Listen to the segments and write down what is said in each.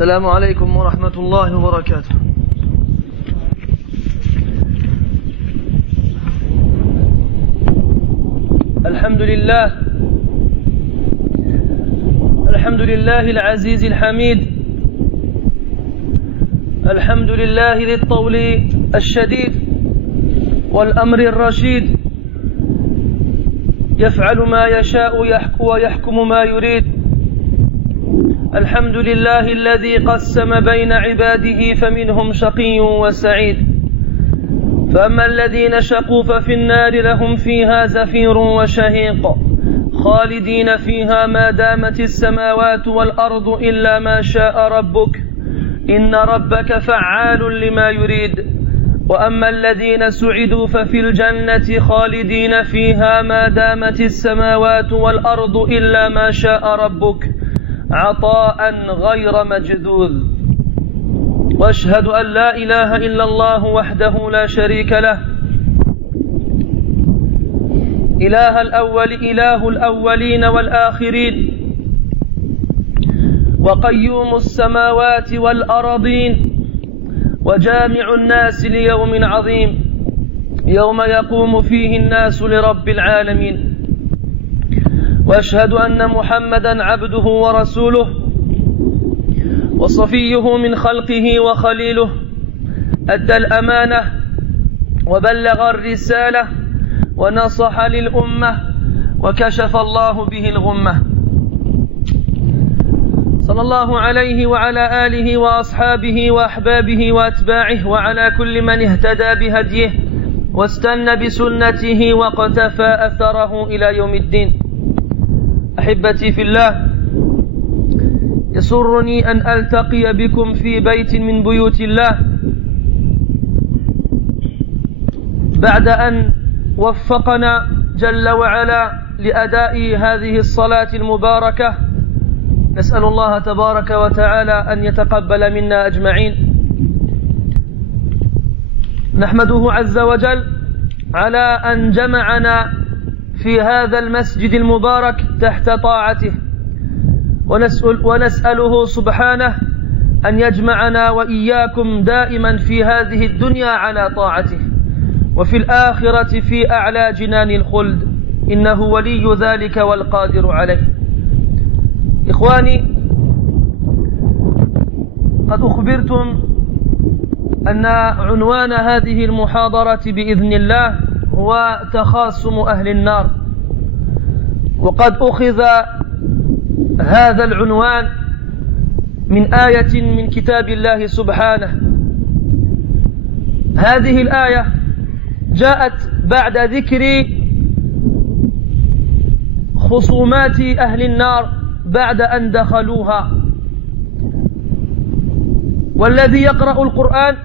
السلام عليكم ورحمة الله وبركاته. الحمد لله العزيز الحميد، الحمد لله ذي الطول الشديد والأمر الرشيد، يفعل ما يشاء ويحكم ما يريد. الحمد لله الذي قسم بين عباده فمنهم شقي وسعيد، فأما الذين شقوا ففي النار لهم فيها زفير وشهيق خالدين فيها ما دامت السماوات والأرض إلا ما شاء ربك إن ربك فعال لما يريد. وأما الذين سعدوا ففي الجنة خالدين فيها ما دامت السماوات والأرض إلا ما شاء ربك عطاء غير مجذوذ. وأشهد أن لا إله إلا الله وحده لا شريك له، إله الأولين والآخرين، وقيوم السماوات والأرضين، وجامع الناس ليوم عظيم يوم يقوم فيه الناس لرب العالمين. وأشهد أن محمدًا عبده ورسوله وصفيه من خلقه وخليله، أدى الأمانة وبلغ الرسالة ونصح للأمة وكشف الله به الغمة. صلى الله عليه وعلى آله وأصحابه وأحبابه وأتباعه وعلى كل من اهتدى بهديه واستنى بسنته وقتفى أثره إلى يوم الدين. أحبتي في الله، يسرني أن ألتقي بكم في بيت من بيوت الله بعد أن وفقنا جل وعلا لأداء هذه الصلاة المباركة. نسأل الله تبارك وتعالى أن يتقبل منا أجمعين. نحمده عز وجل على أن جمعنا في هذا المسجد المبارك تحت طاعته، ونسأله سبحانه أن يجمعنا وإياكم دائما في هذه الدنيا على طاعته، وفي الآخرة في أعلى جنان الخلد، إنه ولي ذلك والقادر عليه. إخواني، قد أخبرتم أن عنوان هذه المحاضرة بإذن الله هو تخاصم أهل النار، وقد أخذ هذا العنوان من آية من كتاب الله سبحانه. هذه الآية جاءت بعد ذكر خصومات أهل النار بعد أن دخلوها، والذي يقرأ القرآن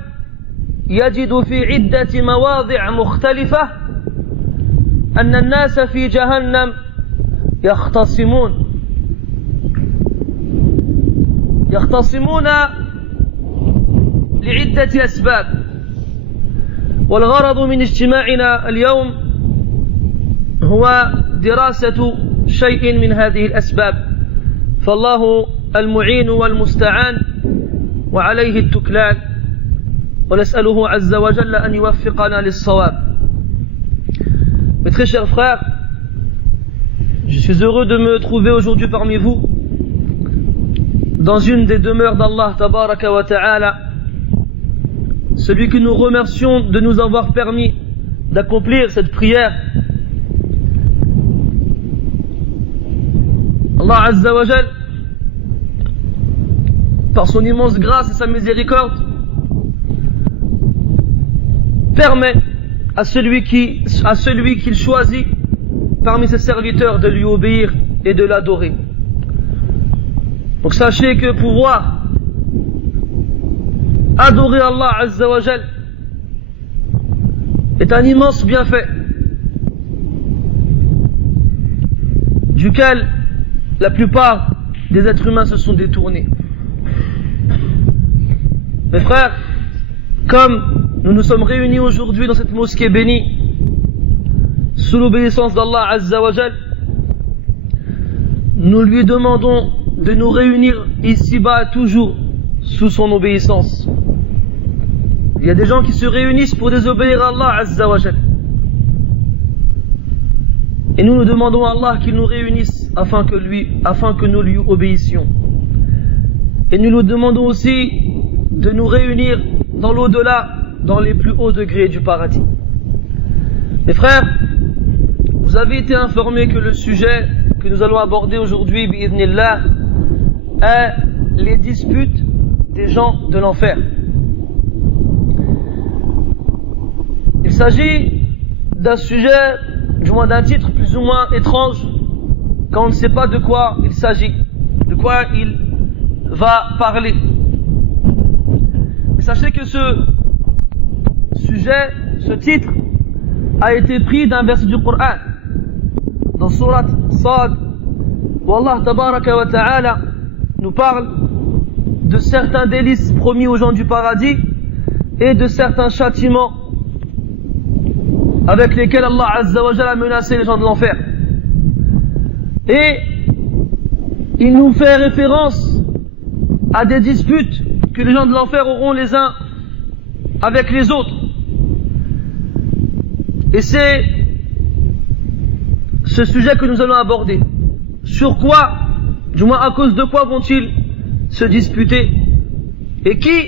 يجد في عدة مواضع مختلفة أن الناس في جهنم يختصمون لعدة أسباب، والغرض من اجتماعنا اليوم هو دراسة شيء من هذه الأسباب، فالله المعين والمستعان وعليه التكلان، ونسأله عز وجل أن يوفقنا للصواب. Mes très chers frères, je suis heureux de me trouver aujourd'hui parmi vous dans une des demeures d'Allah Tabaraka wa Ta'ala, celui que nous remercions de nous avoir permis d'accomplir cette prière. Allah Azza wa Jal, par son immense grâce et sa miséricorde, permet à celui qu'il choisit parmi ses serviteurs de lui obéir et de l'adorer. Donc sachez que pouvoir adorer Allah Azza wa Jal est un immense bienfait duquel la plupart des êtres humains se sont détournés. Mes frères, comme nous nous sommes réunis aujourd'hui dans cette mosquée bénie sous l'obéissance d'Allah Azza wa Jal, nous lui demandons de nous réunir ici-bas toujours sous son obéissance. Il y a des gens qui se réunissent pour désobéir à Allah Azza wa Jal. Et nous demandons à Allah qu'il nous réunisse afin que nous lui obéissions. Et nous demandons aussi de nous réunir dans l'au-delà, dans les plus hauts degrés du paradis. Mes frères, vous avez été informés que le sujet que nous allons aborder aujourd'hui, bi'idhnillah, est les disputes des gens de l'enfer. Il s'agit d'un sujet, du moins d'un titre plus ou moins étrange, quand on ne sait pas de quoi il s'agit, de quoi il va parler. Mais sachez que ce sujet, ce titre, a été pris d'un verset du Coran, dans Surat Sad, où Allah Tabaraka wa Ta'ala nous parle de certains délices promis aux gens du paradis et de certains châtiments avec lesquels Allah Azza wa Jalla a menacé les gens de l'enfer. Et il nous fait référence à des disputes que les gens de l'enfer auront les uns avec les autres. Et c'est ce sujet que nous allons aborder. Sur quoi, du moins à cause de quoi vont-ils se disputer? Et qui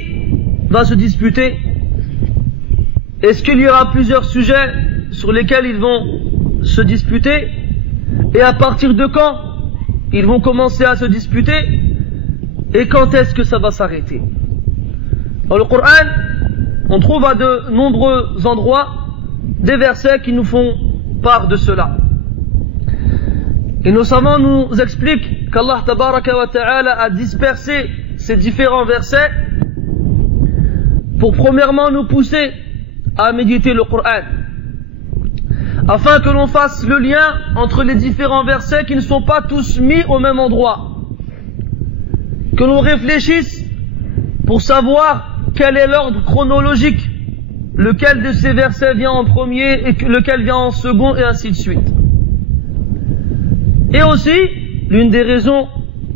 va se disputer? Est-ce qu'il y aura plusieurs sujets sur lesquels ils vont se disputer? Et à partir de quand ils vont commencer à se disputer? Et quand est-ce que ça va s'arrêter? Dans le Coran, on trouve à de nombreux endroits des versets qui nous font part de cela. Et nos savants nous expliquent qu'Allah Tabaraka wa Ta'ala a dispersé ces différents versets pour premièrement nous pousser à méditer le Coran, afin que l'on fasse le lien entre les différents versets qui ne sont pas tous mis au même endroit, que l'on réfléchisse pour savoir quel est l'ordre chronologique, lequel de ces versets vient en premier et lequel vient en second, et ainsi de suite. Et aussi, l'une des raisons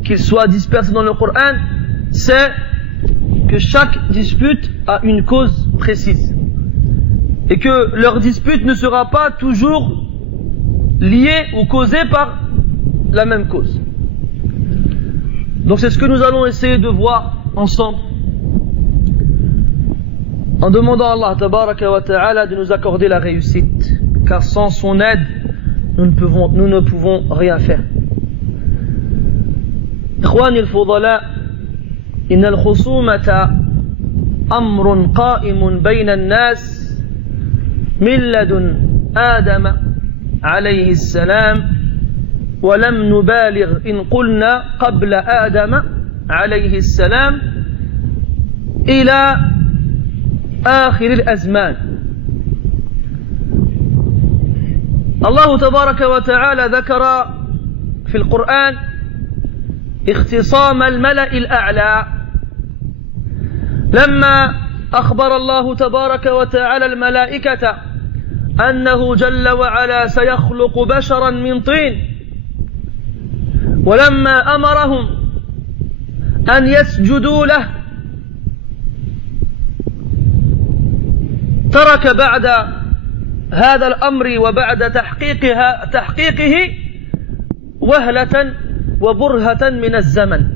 qu'ils soient dispersés dans le Coran, c'est que chaque dispute a une cause précise, et que leur dispute ne sera pas toujours liée ou causée par la même cause. Donc c'est ce que nous allons essayer de voir ensemble, en demandant à Allah Tabaraka wa Ta'ala de nous accorder la réussite, car sans son aide, nous ne pouvons rien faire. إخواني الفضلاء، إن الخصومة أمر قائم بين الناس من لدن آدم عليه السلام، ولم نبالغ إن قلنا قبل آدم عليه السلام إلى آخر الأزمان. الله تبارك وتعالى ذكر في القرآن اختصام الملأ الأعلى لما أخبر الله تبارك وتعالى الملائكة أنه جل وعلا سيخلق بشرا من طين، ولما أمرهم أن يسجدوا له ترك بعد هذا الأمر وبعد تحقيقه وهلة وبرهة من الزمن،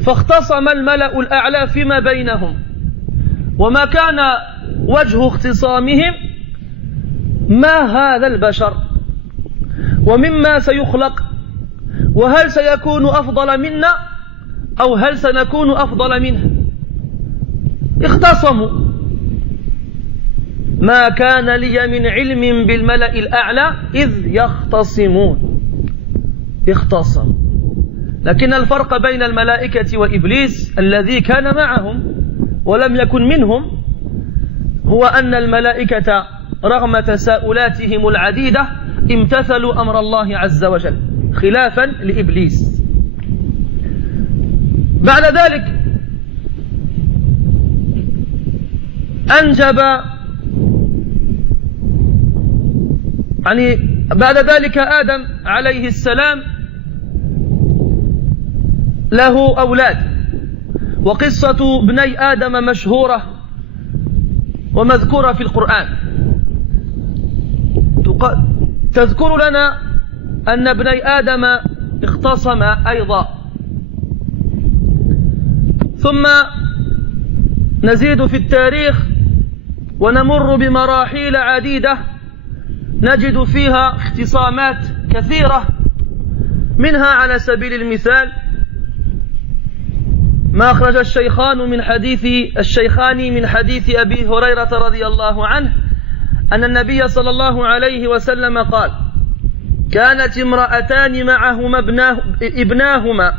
فاختصم الملأ الأعلى فيما بينهم، وما كان وجه اختصامهم ما هذا البشر ومما سيخلق، وهل سيكون أفضل منا أو هل سنكون أفضل منه. اختصموا. ما كان لي من علم بالملأ الأعلى إذ يختصمون. اختصموا. لكن الفرق بين الملائكة وإبليس الذي كان معهم ولم يكن منهم هو أن الملائكة رغم تساؤلاتهم العديدة امتثلوا أمر الله عز وجل خلافا لإبليس. بعد ذلك أنجب بعد ذلك آدم عليه السلام له أولاد، وقصة ابني آدم مشهورة ومذكورة في القرآن، تذكر لنا أن ابني آدم اختصما أيضا. ثم نزيد في التاريخ ونمر بمراحل عديدة نجد فيها اختصامات كثيرة، منها على سبيل المثال ما أخرج الشيخان من حديث أبي هريرة رضي الله عنه أن النبي صلى الله عليه وسلم قال: كانت امرأتان معهما ابناهما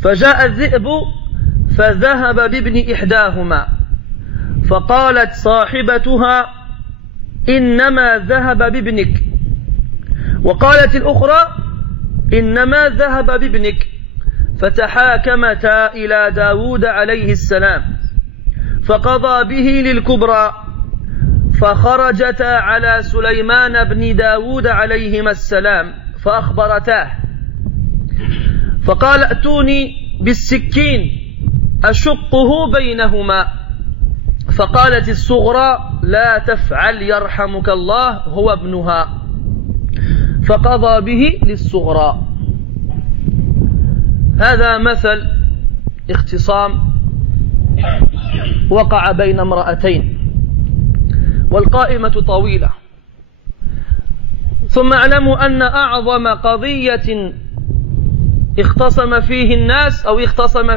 فجاء الذئب فذهب بابن إحداهما، فقالت صاحبتها: إنما ذهب بابنك، وقالت الأخرى: إنما ذهب بابنك، فتحاكمتا إلى داود عليه السلام فقضى به للكبرى، فخرجتا على سليمان بن داود عليهما السلام فأخبرتاه، فقال: ائتوني بالسكين أشقه بينهما، فقالت الصغرى: لا تفعل يرحمك الله، هو ابنها، فقضى به للصغرى. هذا مثل اختصام وقع بين امرأتين، والقائمة طويلة. ثم اعلموا أن أعظم قضية اختصم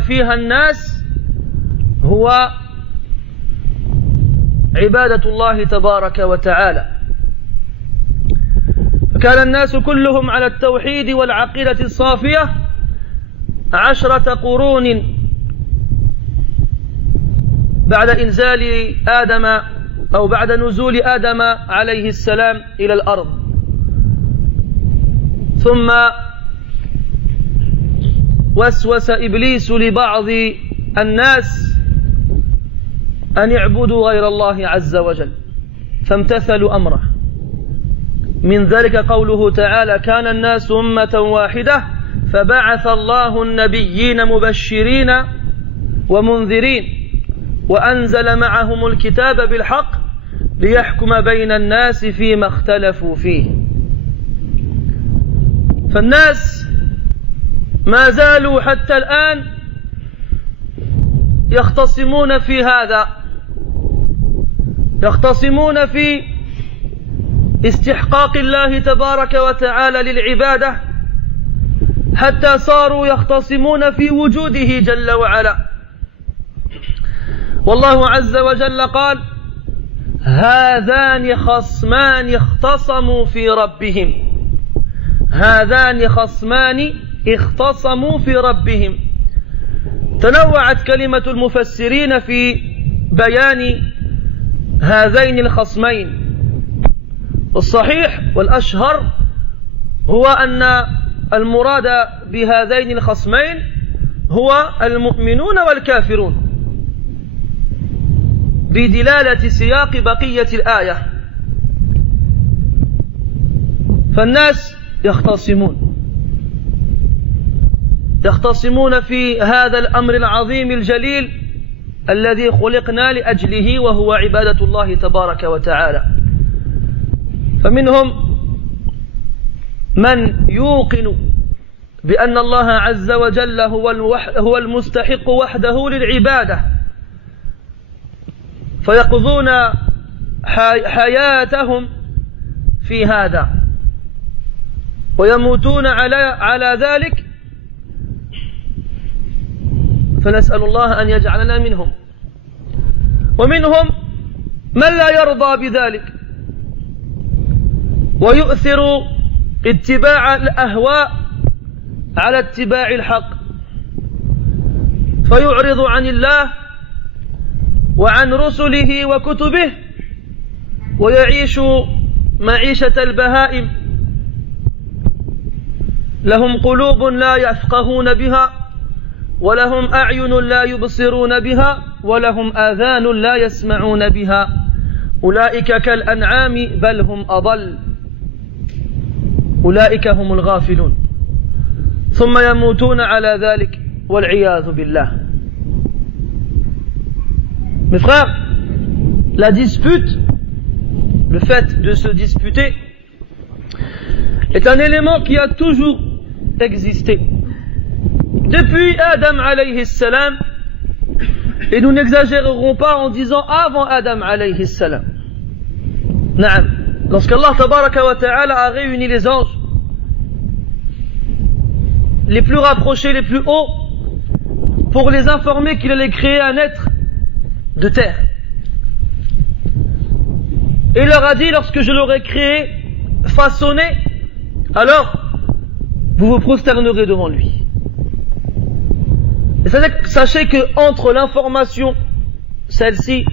فيها الناس هو عبادة الله تبارك وتعالى. فكان الناس كلهم على التوحيد والعقيدة الصافية 10 قرون بعد إنزال آدم أو بعد نزول آدم عليه السلام إلى الأرض. ثم وسوس إبليس لبعض الناس أن يعبدوا غير الله عز وجل، فامتثلوا أمره. من ذلك قوله تعالى: كان الناس أمة واحدة فبعث الله النبيين مبشرين ومنذرين وأنزل معهم الكتاب بالحق ليحكم بين الناس فيما اختلفوا فيه. فالناس ما زالوا حتى الآن يختصمون في هذا، يختصمون في استحقاق الله تبارك وتعالى للعبادة، حتى صاروا يختصمون في وجوده جل وعلا. والله عز وجل قال: هذان خصمان اختصموا في ربهم، هذان خصمان اختصموا في ربهم. تنوعت كلمة المفسرين في بيان هذين الخصمين، والصحيح والأشهر هو أن المراد بهذين الخصمين هو المؤمنون والكافرون، بدلالة سياق بقية الآية. فالناس يختصمون في هذا الأمر العظيم الجليل الذي خلقنا لأجله، وهو عبادة الله تبارك وتعالى. فمنهم من يوقن بأن الله عز وجل هو المستحق وحده للعبادة، فيقضون حياتهم في هذا ويموتون على ذلك، فنسأل الله أن يجعلنا منهم. ومنهم من لا يرضى بذلك ويؤثر اتباع الأهواء على اتباع الحق، فيعرض عن الله وعن رسله وكتبه ويعيش معيشة البهائم. لهم قلوب لا يفقهون بها، ولهم أعين لا يبصرون بها، ولهم آذان لا يسمعون بها، أولئك كالأنعام بل هم أضل، أولئك هم الغافلون. ثم يموتون على ذلك والعياذ بالله. Mes frères, la dispute, le fait de se disputer, est un élément qui a toujours existé. Depuis Adam alayhi salam, et nous n'exagérerons pas en disant avant Adam alayhi salam. Naam. Lorsqu'Allah tabaraka wa ta'ala a réuni les anges, les plus rapprochés, les plus hauts, pour les informer qu'il allait créer un être de terre. Et il leur a dit, lorsque je l'aurai créé, façonné, alors vous vous prosternerez devant lui. Et sachez que entre l'information, celle-ci,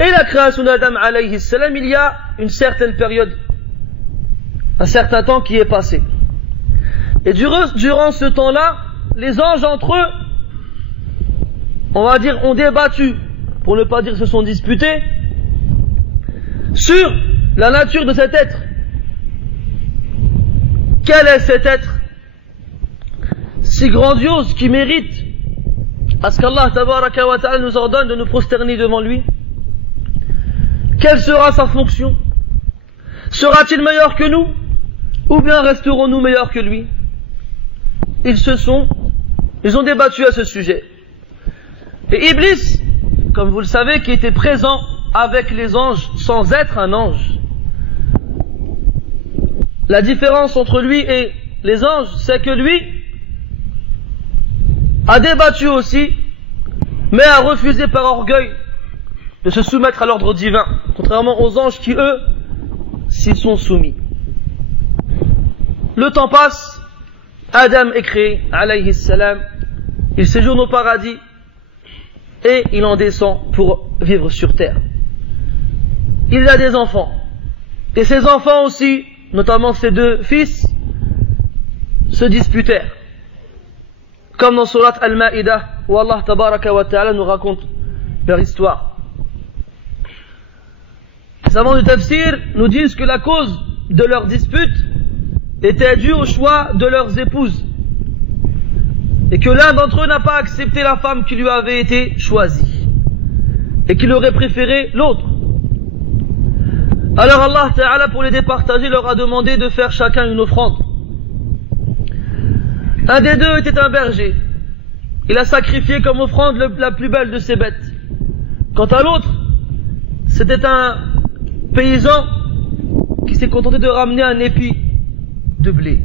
et la création d'Adam alayhi salam, il y a une certaine période, un certain temps qui est passé. Et durant ce temps-là, les anges entre eux, on va dire, ont débattu, pour ne pas dire se sont disputés, sur la nature de cet être. Quel est cet être si grandiose qui mérite à ce qu'Allah tabaraka wa ta'ala nous ordonne de nous prosterner devant lui? Quelle sera sa fonction? Sera-t-il meilleur que nous? Ou bien resterons-nous meilleurs que lui? Ils ont débattu à ce sujet. Et Iblis, comme vous le savez, qui était présent avec les anges sans être un ange. La différence entre lui et les anges, c'est que lui a débattu aussi, mais a refusé par orgueil de se soumettre à l'ordre divin, contrairement aux anges qui, eux, s'y sont soumis. Le temps passe, Adam est créé, alayhi salam, il séjourne au paradis, et il en descend pour vivre sur terre. Il a des enfants, et ses enfants aussi, notamment ses deux fils, se disputèrent. Comme dans Surat Al-Ma'idah, où Allah tabaraka wa ta'ala nous raconte leur histoire. Les savants du tafsir nous disent que la cause de leur dispute était due au choix de leurs épouses. Et que l'un d'entre eux n'a pas accepté la femme qui lui avait été choisie. Et qu'il aurait préféré l'autre. Alors Allah Ta'ala, pour les départager, leur a demandé de faire chacun une offrande. Un des deux était un berger. Il a sacrifié comme offrande la plus belle de ses bêtes. Quant à l'autre, c'était un paysan qui s'est contenté de ramener un épi de blé.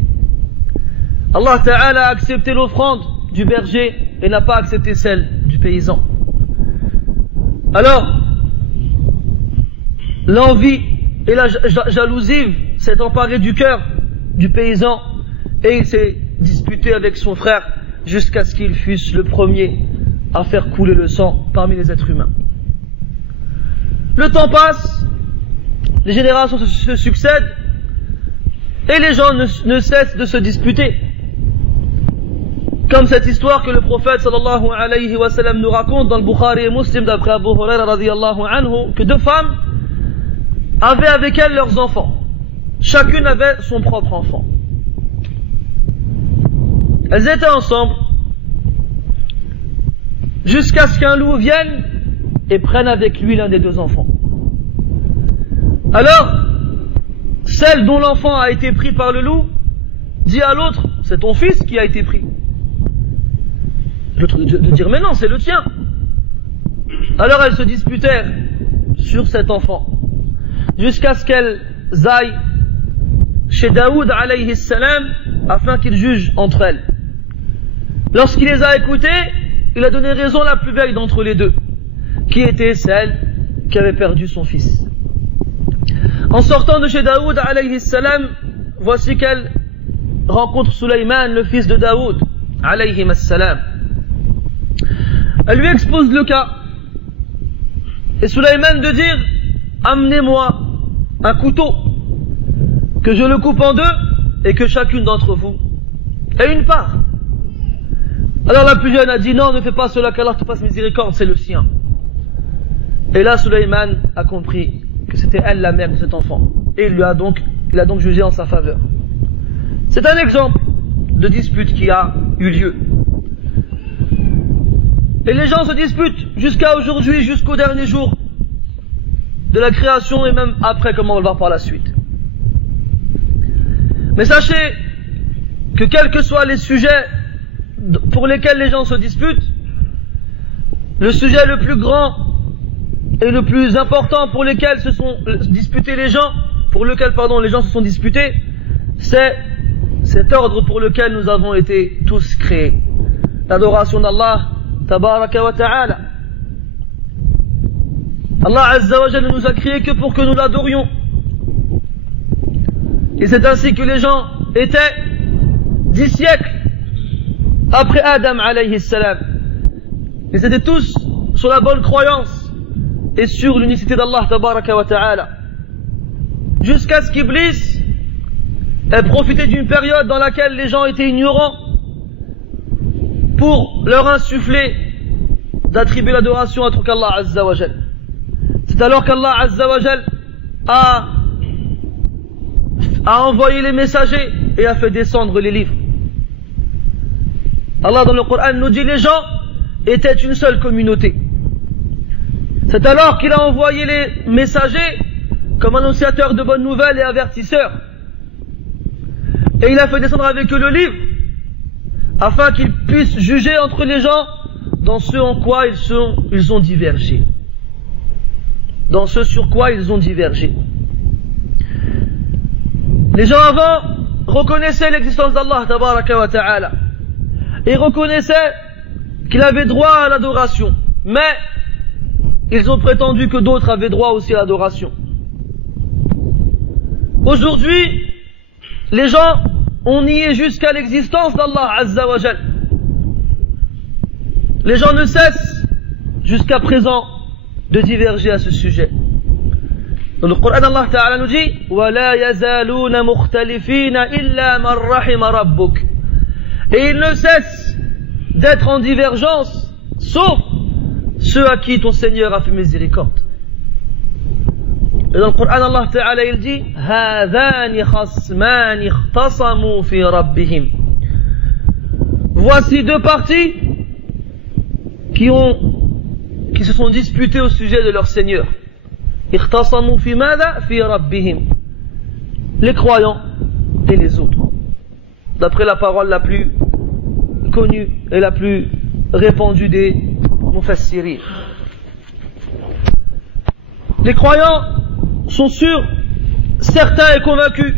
Allah Ta'ala a accepté l'offrande du berger et n'a pas accepté celle du paysan. Alors, l'envie et la jalousie s'est emparée du cœur du paysan et il s'est disputé avec son frère jusqu'à ce qu'il fût le premier à faire couler le sang parmi les êtres humains. Le temps passe, les générations se succèdent et les gens ne cessent de se disputer. Comme cette histoire que le prophète sallallahu alayhi wa sallam nous raconte dans le Bukhari et Muslim d'après Abu Huraira radiyallahu anhu, que deux femmes avaient avec elles leurs enfants. Chacune avait son propre enfant. Elles étaient ensemble jusqu'à ce qu'un loup vienne et prenne avec lui l'un des deux enfants. Alors, celle dont l'enfant a été pris par le loup dit à l'autre, c'est ton fils qui a été pris. L'autre de dire, mais non, c'est le tien. Alors elles se disputèrent sur cet enfant, jusqu'à ce qu'elles aillent chez Daoud alayhi salam, afin qu'il juge entre elles. Lorsqu'il les a écoutées, il a donné raison à la plus vieille d'entre les deux, qui était celle qui avait perdu son fils. En sortant de chez Daoud alayhi salam, voici qu'elle rencontre Sulayman, le fils de Daoud alayhi salam. Elle lui expose le cas. Et Sulayman de dire, amenez-moi un couteau, que je le coupe en deux, et que chacune d'entre vous ait une part. Alors la plus jeune a dit, non, ne fais pas cela, qu'Allah te fasse miséricorde, c'est le sien. Et là, Sulayman a compris que c'était elle la mère de cet enfant. Et il a donc jugé en sa faveur. C'est un exemple de dispute qui a eu lieu. Et les gens se disputent jusqu'à aujourd'hui, jusqu'au dernier jour de la création et même après, comme on va le voir par la suite. Mais sachez que quels que soient les sujets pour lesquels les gens se disputent, le sujet le plus grand et le plus important pour lequel se sont disputés les gens, les gens se sont disputés, c'est cet ordre pour lequel nous avons été tous créés. L'adoration d'Allah, tabaraka wa ta'ala. Allah Azza wa Jalla ne nous a créés que pour que nous l'adorions. Et c'est ainsi que les gens étaient 10 siècles après Adam alayhi salam. Ils étaient tous sur la bonne croyance et sur l'unicité d'Allah tabaraka wa ta'ala. Jusqu'à ce qu'Iblis ait profité d'une période dans laquelle les gens étaient ignorants pour leur insuffler d'attribuer l'adoration à autre qu'Allah Azza wa Jal. C'est alors qu'Allah Azza wa Jal a envoyé les messagers et a fait descendre les livres. Allah dans le Coran nous dit les gens étaient une seule communauté. C'est alors qu'il a envoyé les messagers comme annonciateurs de bonnes nouvelles et avertisseurs. Et il a fait descendre avec eux le livre afin qu'ils puissent juger entre les gens dans ce en quoi ils ont divergé. Dans ce sur quoi ils ont divergé. Les gens avant reconnaissaient l'existence d'Allah tabaraka wa ta'ala et reconnaissaient qu'il avait droit à l'adoration, mais ils ont prétendu que d'autres avaient droit aussi à l'adoration. Aujourd'hui, les gens ont nié jusqu'à l'existence d'Allah Azza wa Jal. Les gens ne cessent jusqu'à présent de diverger à ce sujet. Dans le Coran, Allah Ta'ala nous dit وَلَا يَزَالُونَ مُخْتَلِفِينَ إِلَّا مَنْ رَحِمَ رَبُّكَ. Et ils ne cessent d'être en divergence, sauf ceux à qui ton Seigneur a fait miséricorde. Et dans le Coran, Allah Ta'ala il dit هَذَانِ خَصْمَانِ اخْتَصَمُوا فِي رَبِّهِمْ. Voici deux parties qui se sont disputés au sujet de leur Seigneur. اخْتَصَمُوا فِي مَاذَا فِي رَبِّهِمْ. Les croyants et les autres. D'après la parole la plus connue et la plus répandue des mufassirin. Les croyants sont sûrs, certains et convaincus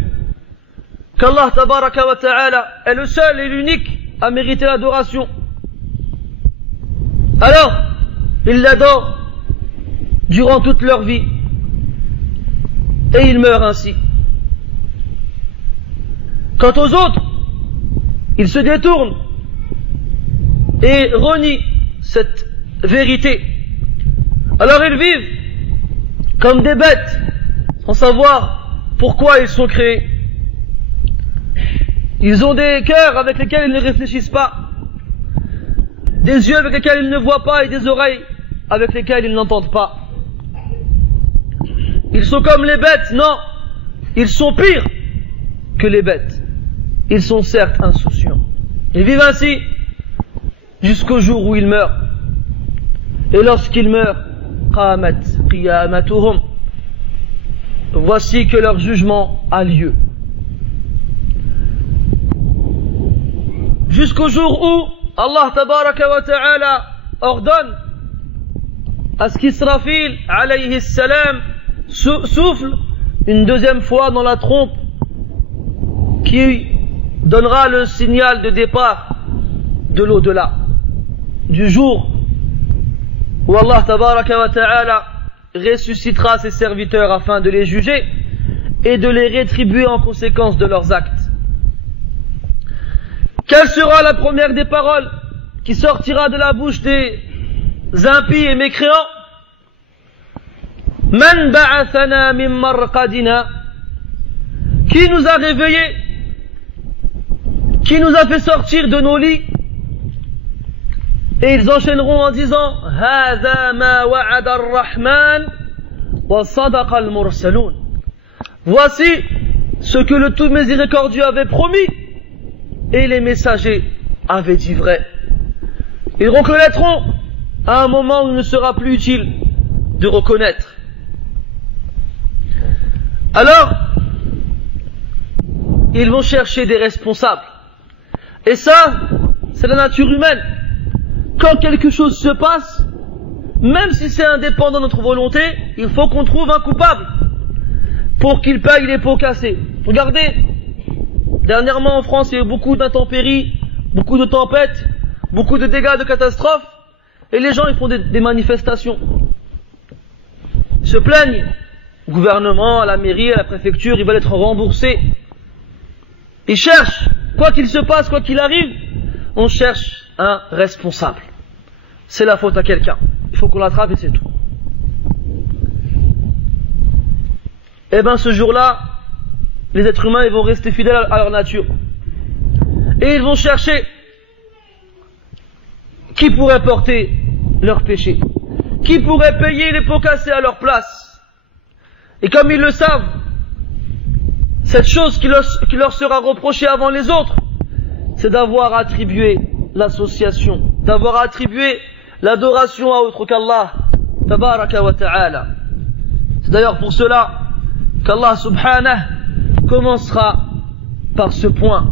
qu'Allah tabaraka wa ta'ala est le seul et l'unique à mériter l'adoration. Alors, ils l'adorent durant toute leur vie et ils meurent ainsi. Quant aux autres, ils se détournent et renient cette vérité. Alors ils vivent comme des bêtes sans savoir pourquoi ils sont créés. Ils ont des cœurs avec lesquels ils ne réfléchissent pas, des yeux avec lesquels ils ne voient pas et des oreilles avec lesquelles ils n'entendent pas. Ils sont comme les bêtes, non, ils sont pires que les bêtes. Ils sont certes insouciants. Ils vivent ainsi jusqu'au jour où ils meurent. Et lorsqu'ils meurent, qamat qiyamatuhum, voici que leur jugement a lieu. Jusqu'au jour où Allah tabaraka wa ta'ala ordonne à ce qu'Israfil alayhi salam souffle une deuxième fois dans la trompe qui donnera le signal de départ de l'au-delà, du jour où Allah tabaraka wa ta'ala ressuscitera ses serviteurs afin de les juger et de les rétribuer en conséquence de leurs actes. Quelle sera la première des paroles qui sortira de la bouche des impies et mécréants? Man ba'athana min marqadina. Qui nous a réveillés? Qui nous a fait sortir de nos lits? Et ils enchaîneront en disant Hada ma wa'ada ar-Rahman wa sadaqa al-mursalun. Voici ce que le tout miséricordieux avait promis et les messagers avaient dit vrai. Ils reconnaîtront à un moment où il ne sera plus utile de reconnaître. Alors, ils vont chercher des responsables. Et ça, c'est la nature humaine. Quand quelque chose se passe, même si c'est indépendant de notre volonté, il faut qu'on trouve un coupable pour qu'il paye les pots cassés. Regardez, dernièrement en France, il y a eu beaucoup d'intempéries, beaucoup de tempêtes, beaucoup de dégâts, de catastrophes, et les gens ils font des manifestations. Ils se plaignent. Au gouvernement, à la mairie, à la préfecture, ils veulent être remboursés. Ils cherchent, quoi qu'il se passe, quoi qu'il arrive, on cherche un responsable. C'est la faute à quelqu'un. Il faut qu'on l'attrape et c'est tout. Et bien ce jour-là, les êtres humains ils vont rester fidèles à leur nature. Et ils vont chercher qui pourrait porter leur péché, qui pourrait payer les pots cassés à leur place. Et comme ils le savent, cette chose qui leur sera reprochée avant les autres, c'est d'avoir attribué l'association, d'avoir attribué l'adoration à autre qu'Allah, tabaraka wa ta'ala. C'est d'ailleurs pour cela qu'Allah subhanahu commencera par ce point.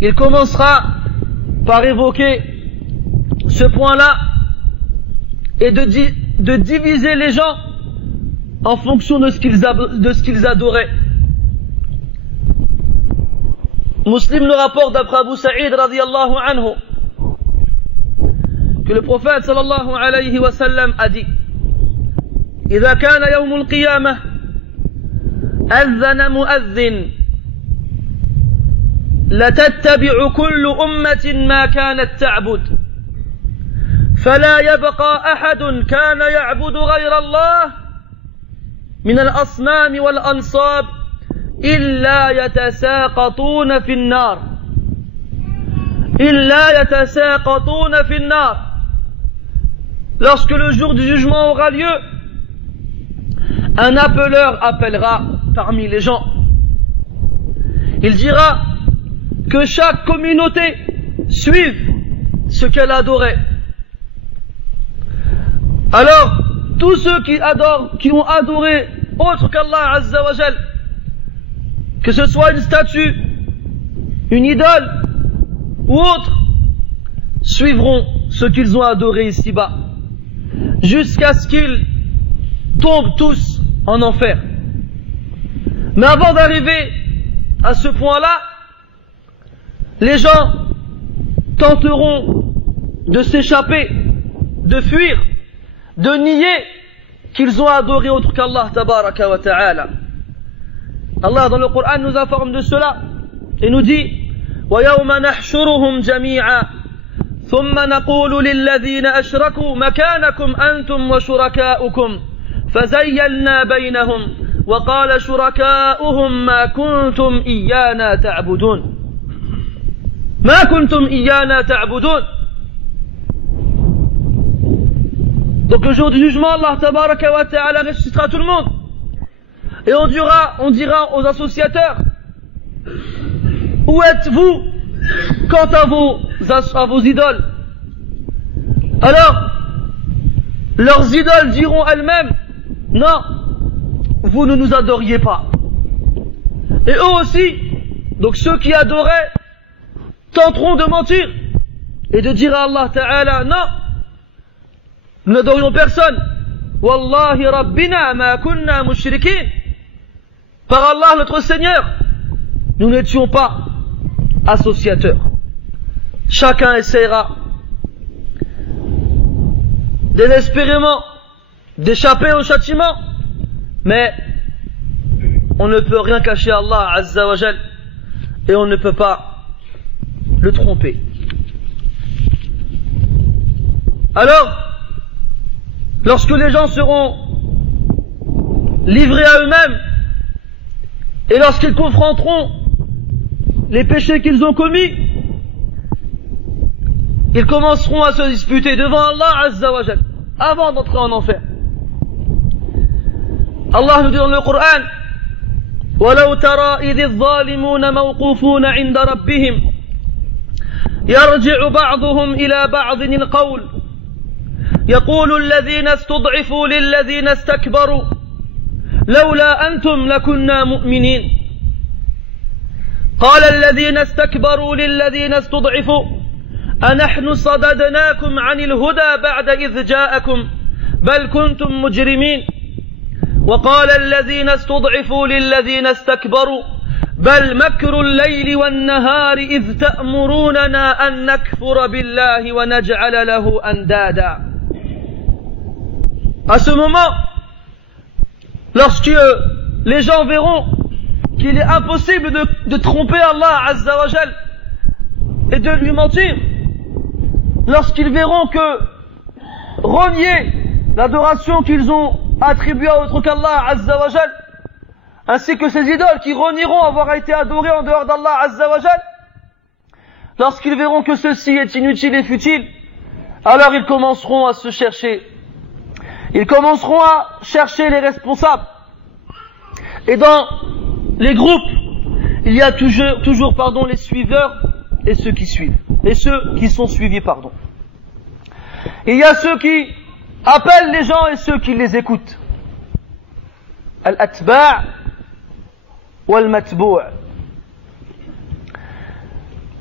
Il commencera par évoquer ce point-là et de diviser les gens en fonction de ce qu'ils adoraient. Muslim le rapporte d'après Abu Sa'id radiyallahu anhu que le prophète sallallahu alayhi wa sallam a dit: إذا كان يوم القيامة أذن مؤذن لتتبع كل أمة ما كانت تعبد فلا يبقى أحد كان يعبد غير الله من الأصنام والأنصاب إلا يتساقطون في النار Lorsque le jour du jugement aura lieu, un appeleur appellera parmi les gens. Il dira que chaque communauté suive ce qu'elle adorait. Alors, tous ceux qui ont adoré autre qu'Allah Azza wa Jal, que ce soit une statue, une idole ou autre, suivront ce qu'ils ont adoré ici-bas, jusqu'à ce qu'ils tombent tous en enfer. Mais avant d'arriver à ce point-là, les gens tenteront de s'échapper, de fuir, de nier qu'ils ont adoré autre qu'Allah tabaraka wa ta'ala. Allah dans le Coran nous informe de cela et nous dit: وَيَوْمَ نَحْشُرُهُمْ جَمِيعًا ثُمَّ نَقُولُ لِلَّذِينَ أَشْرَكُوا مَكَانَكُمْ أَنْتُمْ وَشُرَكَاؤُكُمْ فَزَيَّلْنَا بَيْنَهُمْ وَقَالَ شُرَكَاؤُهُمْ مَا كُنْتُمْ إِيَّانَا تَعْبُدُونَ مَا كُنْتُمْ إِيَّانَا تَعْبُدُونَ. Donc le jour du jugement, Allah tabaraka wa ta'ala ressuscitera tout le monde. Et on dira aux associateurs: où êtes-vous quant à vos idoles? Alors, leurs idoles diront elles-mêmes: non, vous ne nous adoriez pas. Et eux aussi, donc ceux qui adoraient, tenteront de mentir et de dire à Allah Ta'ala: non, nous n'adorions personne. Wallahi Rabbina ma kunna mushrikin. Par Allah notre Seigneur, nous n'étions pas associateurs. Chacun essaiera désespérément d'échapper au châtiment, mais on ne peut rien cacher à Allah Azza wa Jal et on ne peut pas le tromper. Alors, lorsque les gens seront livrés à eux-mêmes et lorsqu'ils confronteront les péchés qu'ils ont commis, ils commenceront à se disputer devant Allah Azza wa Jal avant d'entrer en enfer. Allah nous dit dans le Coran: وَلَوْ تَرَى إِذِ الظَّالِمُونَ مَوْقُوفُونَ عِنْدَ رَبِّهِمْ يَرْجِعُ بَعْضُهُمْ إِلَى بَعْضٍ الْقَوْلَ يقول الذين استضعفوا للذين استكبروا لولا أنتم لكنا مؤمنين قال الذين استكبروا للذين استضعفوا أنحن صددناكم عن الهدى بعد إذ جاءكم بل كنتم مجرمين وقال الذين استضعفوا للذين استكبروا بل مكر الليل والنهار إذ تأمروننا أن نكفر بالله ونجعل له أندادا. À ce moment, lorsque les gens verront qu'il est impossible de tromper Allah Azza wa Jal et de lui mentir, lorsqu'ils verront que renier l'adoration qu'ils ont attribuée à autre qu'Allah Azza wa Jal, ainsi que ces idoles qui renieront avoir été adorées en dehors d'Allah Azza wa Jal, lorsqu'ils verront que ceci est inutile et futile, alors ils commenceront à se chercher. Ils commenceront à chercher les responsables. Et dans les groupes, il y a toujours les suiveurs et ceux qui suivent. Et ceux qui sont suivis, pardon. Il y a ceux qui appellent les gens et ceux qui les écoutent. Al-atba' wal-matbu'.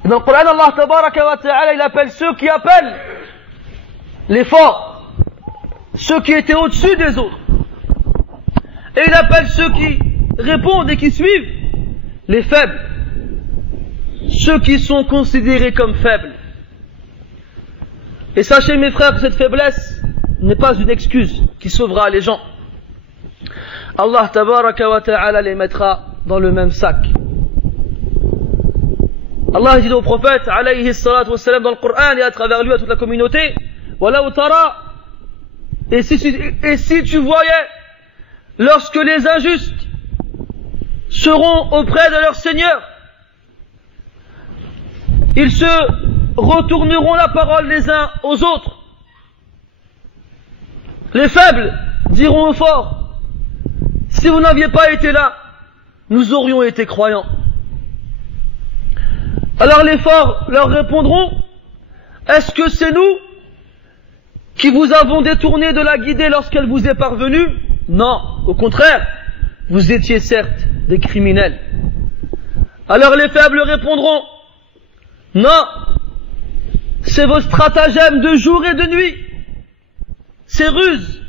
Dans le Coran, Allah tabaraka wa ta'ala, il appelle ceux qui appellent les forts, ceux qui étaient au-dessus des autres. Et il appelle ceux qui répondent et qui suivent les faibles, ceux qui sont considérés comme faibles. Et sachez mes frères que cette faiblesse n'est pas une excuse qui sauvera les gens. Allah tabaraka wa ta'ala les mettra dans le même sac. Allah dit au prophète alayhi salatu wassalam dans le Coran et à travers lui à toute la communauté, Walaw tara, et si tu voyais lorsque les injustes seront auprès de leur Seigneur, ils se retourneront la parole les uns aux autres. Les faibles diront aux forts, si vous n'aviez pas été là, nous aurions été croyants. Alors les forts leur répondront, est-ce que c'est nous qui vous avons détourné de la guidée lorsqu'elle vous est parvenue? Non, au contraire, vous étiez certes des criminels. Alors les faibles répondront, non, c'est vos stratagèmes de jour et de nuit, ces ruses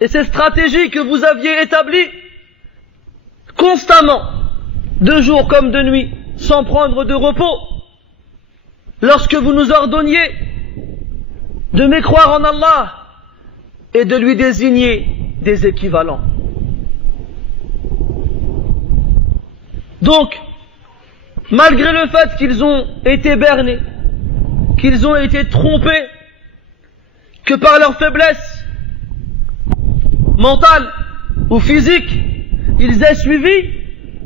et ces stratégies que vous aviez établies constamment, de jour comme de nuit, sans prendre de repos, lorsque vous nous ordonniez de mécroire en Allah et de lui désigner des équivalents. Donc, malgré le fait qu'ils ont été bernés, qu'ils ont été trompés, que par leur faiblesse mentale ou physique, ils aient suivi,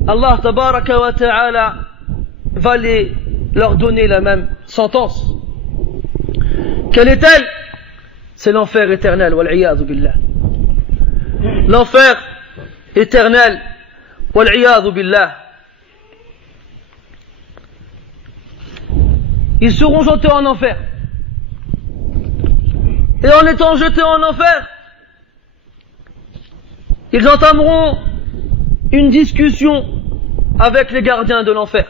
Allah tabaraka wa ta'ala va leur donner la même sentence. Quelle est-elle? C'est l'enfer éternel, wal-'iyadhu billah. L'enfer éternel, wal-'iyadhu billah. Ils seront jetés en enfer. Et en étant jetés en enfer, ils entameront une discussion avec les gardiens de l'enfer.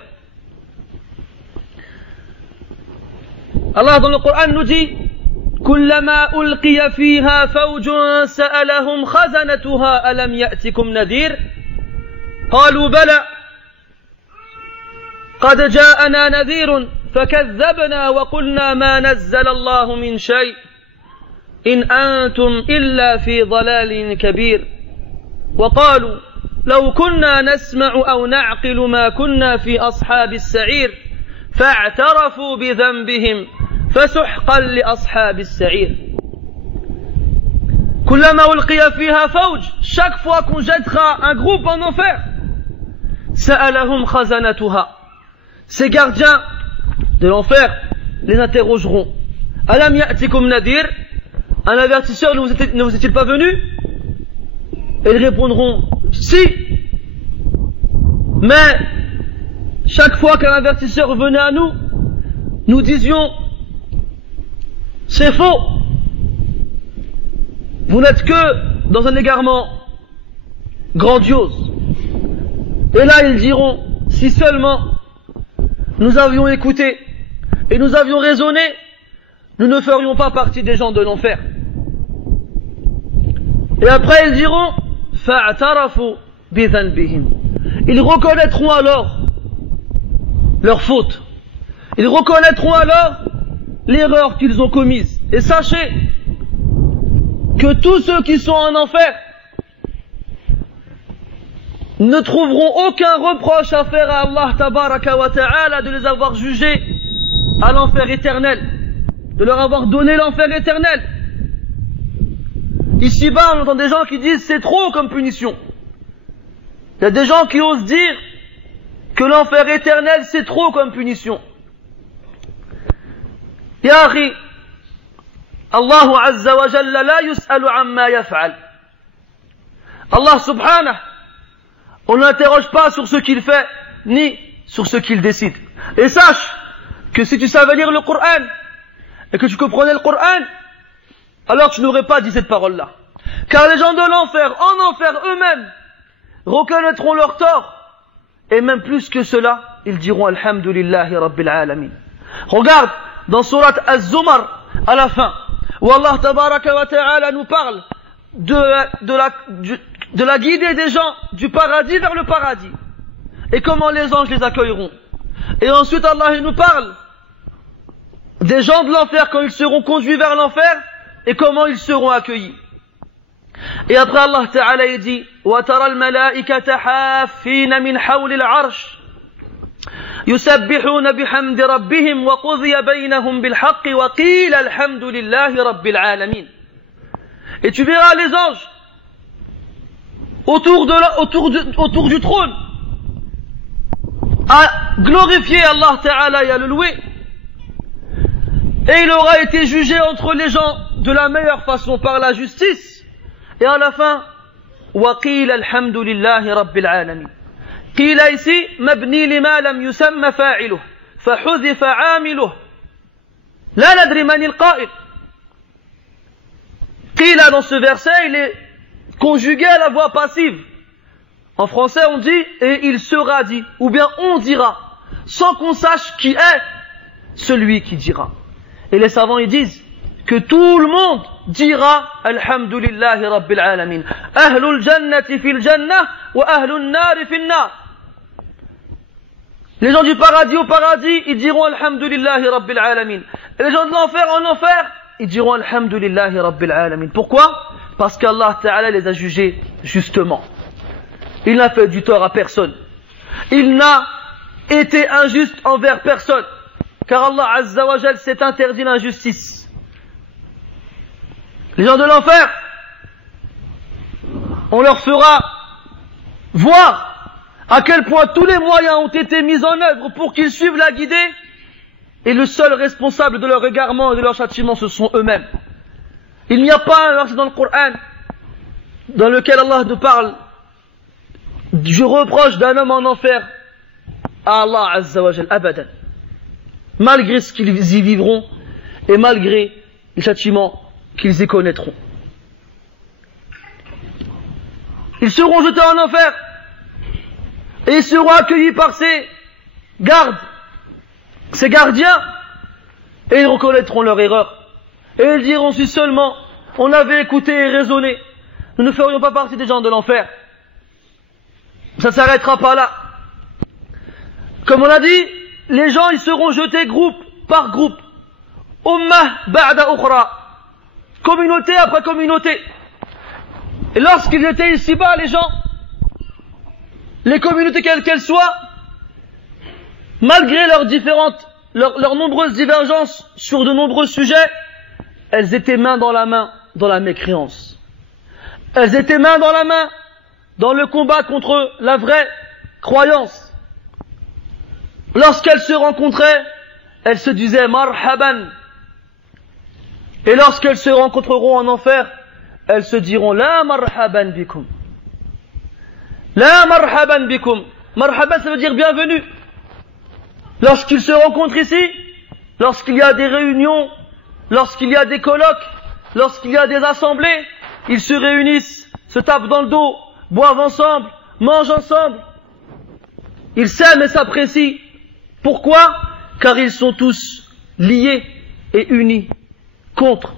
Allah dans le Coran nous dit كلما ألقي فيها فوج سألهم خزنتها ألم يأتكم نذير قالوا بلى قد جاءنا نذير فكذبنا وقلنا ما نزل الله من شيء إن أنتم إلا في ضلال كبير وقالوا لو كنا نسمع أو نعقل ما كنا في أصحاب السعير فاعترفوا بذنبهم فسحقا لأصحاب السعير. كلما ألقي فيها فوج, chaque fois qu'on jettera un groupe en enfer, سألهم خزنتها, ces gardiens de l'enfer les interrogeront. ألم يأتكم نذير, un avertisseur ne vous est-il pas venu? Et ils répondront si, mais chaque fois qu'un avertisseur venait à nous, nous disions c'est faux, vous n'êtes que dans un égarement grandiose. Et là ils diront, si seulement nous avions écouté et nous avions raisonné, nous ne ferions pas partie des gens de l'enfer. Et après ils diront, fa'atarafu bi dhanbihim. Ils reconnaîtront alors leur faute. Ils reconnaîtront alors l'erreur qu'ils ont commise. Et sachez que tous ceux qui sont en enfer ne trouveront aucun reproche à faire à Allah tabaraka wa ta'ala de les avoir jugés à l'enfer éternel, de leur avoir donné l'enfer éternel. Ici-bas, on entend des gens qui disent c'est trop comme punition. Il y a des gens qui osent dire que l'enfer éternel c'est trop comme punition. Ya akhi, Allahu azza wa jalla la yus'alu amma yaf'al. Allah subhanahu, on ne l'interroge pas sur ce qu'il fait, ni sur ce qu'il décide. Et sache que si tu savais lire le Coran, et que tu comprenais le Coran, alors tu n'aurais pas dit cette parole-là. Car les gens de l'enfer, en enfer eux-mêmes, reconnaîtront leur tort, et même plus que cela, ils diront Alhamdulillahi Rabbil Alamin. Regarde, dans Surat Az-Zumar, à la fin, où Allah tabaraka wa ta'ala nous parle de la guidée des gens du paradis vers le paradis, et comment les anges les accueilleront. Et ensuite Allah il nous parle des gens de l'enfer quand ils seront conduits vers l'enfer, et comment ils seront accueillis. Et après Allah Ta'ala il dit وَتَرَى الْمَلَائِكَةَ حَافِّينَ مِنْ حَوْلِ الْعَرْشِ يُسَبِّحُونَ بِحَمْدِ رَبِّهِمْ وَقُضِيَ بَيْنَهُمْ بِالْحَقِّ وَقِيلَ الْحَمْدُ لِلَّهِ رَبِّ الْعَالَمِينَ. Et tu verras les anges autour du trône à glorifier Allah Ta'ala et à le louer. Et il aura été jugé entre les gens de la meilleure façon par la justice. Et à la fin, وَقِيلَ الْحَمْدُ لِلَّهِ رَبِّ الْعَالَمِينَ. قِيلَ ici, مَبْنِي لِمَا لَمْ يُسَمَّ فَاعِلُهُ فَحُذِفَ عَامِلُهُ لَا نَدْرِ مَنِ الْقَائِلُ. قِيلَ dans ce verset, il est conjugué à la voix passive. En français, on dit « et il sera dit » ou bien « on dira » sans qu'on sache qui est celui qui dira. Et les savants ils disent que tout le monde dira Alhamdulillahi Rabbil Alamin. Ahlul jannati fil jannah wa ahlun nari fil nar. Les gens du paradis au paradis, ils diront Alhamdulillahi Rabbil Alamin. Et les gens de l'enfer en enfer, ils diront Alhamdulillahi Rabbil Alamin. Pourquoi? Parce qu'Allah Ta'ala les a jugés justement. Il n'a fait du tort à personne. Il n'a été injuste envers personne. Car Allah Azza wa Jal s'est interdit l'injustice. Les gens de l'enfer, on leur fera voir à quel point tous les moyens ont été mis en œuvre pour qu'ils suivent la guidée, et le seul responsable de leur égarement et de leur châtiment, ce sont eux-mêmes. Il n'y a pas un verset dans le Coran dans lequel Allah nous parle du reproche d'un homme en enfer à Allah Azza wa Jal, abadan. Malgré ce qu'ils y vivront et malgré les châtiments qu'ils y connaîtront. Ils seront jetés en enfer et ils seront accueillis par ces gardes, ces gardiens, et ils reconnaîtront leur erreur. Et ils diront si seulement on avait écouté et raisonné, nous ne ferions pas partie des gens de l'enfer. Ça ne s'arrêtera pas là. Comme on a dit, les gens ils seront jetés groupe par groupe, ummah ba'da ukhra, communauté après communauté. Et lorsqu'ils étaient ici-bas, les gens, les communautés quelles qu'elles soient, malgré leurs nombreuses divergences sur de nombreux sujets, elles étaient main dans la mécréance. Elles étaient main dans la main dans le combat contre la vraie croyance. Lorsqu'elles se rencontraient, elles se disaient marhaban. Et lorsqu'elles se rencontreront en enfer, elles se diront la marhaban bikum. La marhaban bikum. Marhaban, ça veut dire bienvenue. Lorsqu'ils se rencontrent ici, lorsqu'il y a des réunions, lorsqu'il y a des colloques, lorsqu'il y a des assemblées, ils se réunissent, se tapent dans le dos, boivent ensemble, mangent ensemble. Ils s'aiment et s'apprécient. Pourquoi? Car ils sont tous liés et unis contre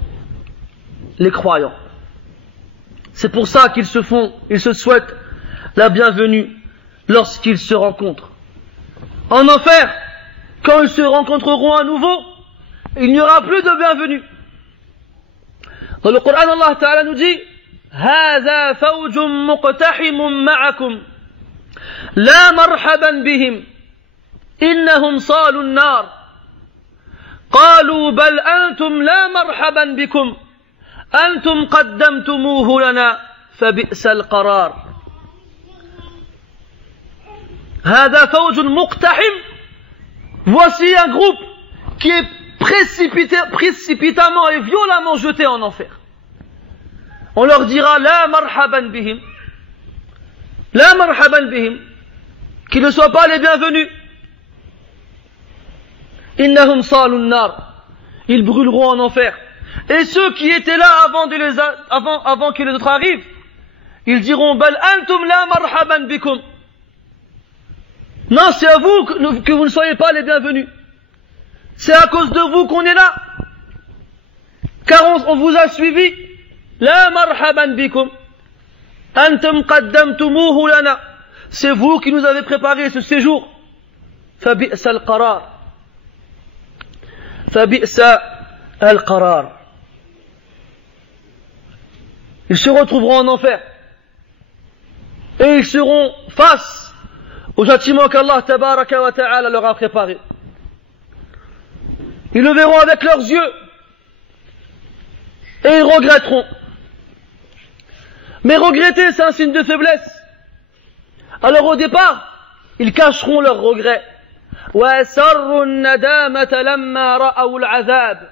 les croyants. C'est pour ça qu'ils se souhaitent la bienvenue lorsqu'ils se rencontrent. En enfer, quand ils se rencontreront à nouveau, il n'y aura plus de bienvenue. Dans le Coran, Allah Ta'ala nous dit هذا فوج مقتحم معكم لا مرحبا بهم إنهم صالوا النار قالوا بل أنتم لا مرحبا بكم أنتم قدمتموه لنا فبئس القرار هذا فوج مقتحم. Voici un groupe qui est précipitamment et violemment jeté en enfer. On leur dira la marhaban bihim, la marhaban bihim, qu'ils ne soient pas les bienvenus. Innahum salun nar, ils brûleront en enfer. Et ceux qui étaient là avant que les autres arrivent, ils diront bal antum la marhaban bikum. Non, c'est à vous que vous ne soyez pas les bienvenus. C'est à cause de vous qu'on est là. Car on vous a suivi. La marhaban bikum. Antum qaddamtumuhu lana. C'est vous qui nous avez préparé ce séjour. Fabi'sa al-qarar. Fabi'sa al-qarar. Ils se retrouveront en enfer. Et ils seront face au châtiment qu'Allah tabaraka wa ta'ala leur a préparé. Ils le verront avec leurs yeux et ils regretteront. Mais regretter, c'est un signe de faiblesse. Alors au départ, ils cacheront leurs regrets. وَأَسَرُّوا النَّدَامَةَ لَمَّا رَأَوُا الْعَذَابَ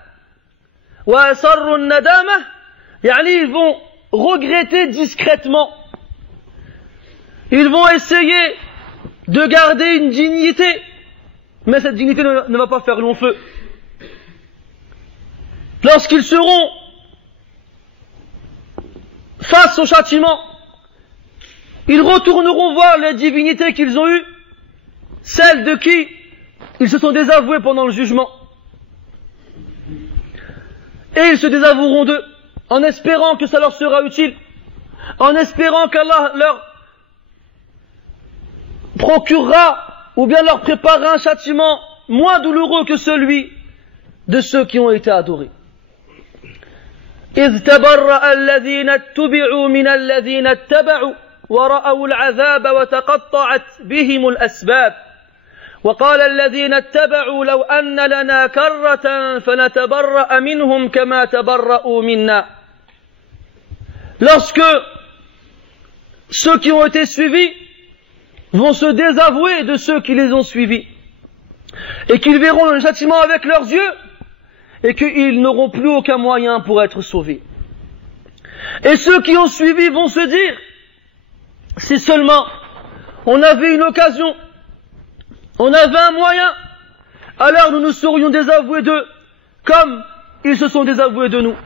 وَأَسَرُّوا النَّدَامَةَ يعني ils vont regretter discrètement. Ils vont essayer de garder une dignité, mais cette dignité ne va pas faire long feu. Lorsqu'ils seront face au châtiment, ils retourneront voir les divinités qu'ils ont eues, celles de qui ils se sont désavoués pendant le jugement. Et ils se désavoueront d'eux, en espérant que ça leur sera utile, en espérant qu'Allah leur procurera ou bien leur préparera un châtiment moins douloureux que celui de ceux qui ont été adorés. إذ تبرأ الذين اتبعوا من الذين اتبعوا ورأوا العذاب وتقطعت بهم الأسباب وقال الذين اتبعوا لو أن لنا كرة فنتبرأ منهم كما تبرأوا منا. Lorsque ceux qui ont été suivis vont se désavouer de ceux qui les ont suivis et qu'ils verront le châtiment avec leurs yeux et qu'ils n'auront plus aucun moyen pour être sauvés. Et ceux qui ont suivi vont se dire, si seulement on avait une occasion, on avait un moyen, alors nous nous serions désavoués d'eux comme ils se sont désavoués de nous.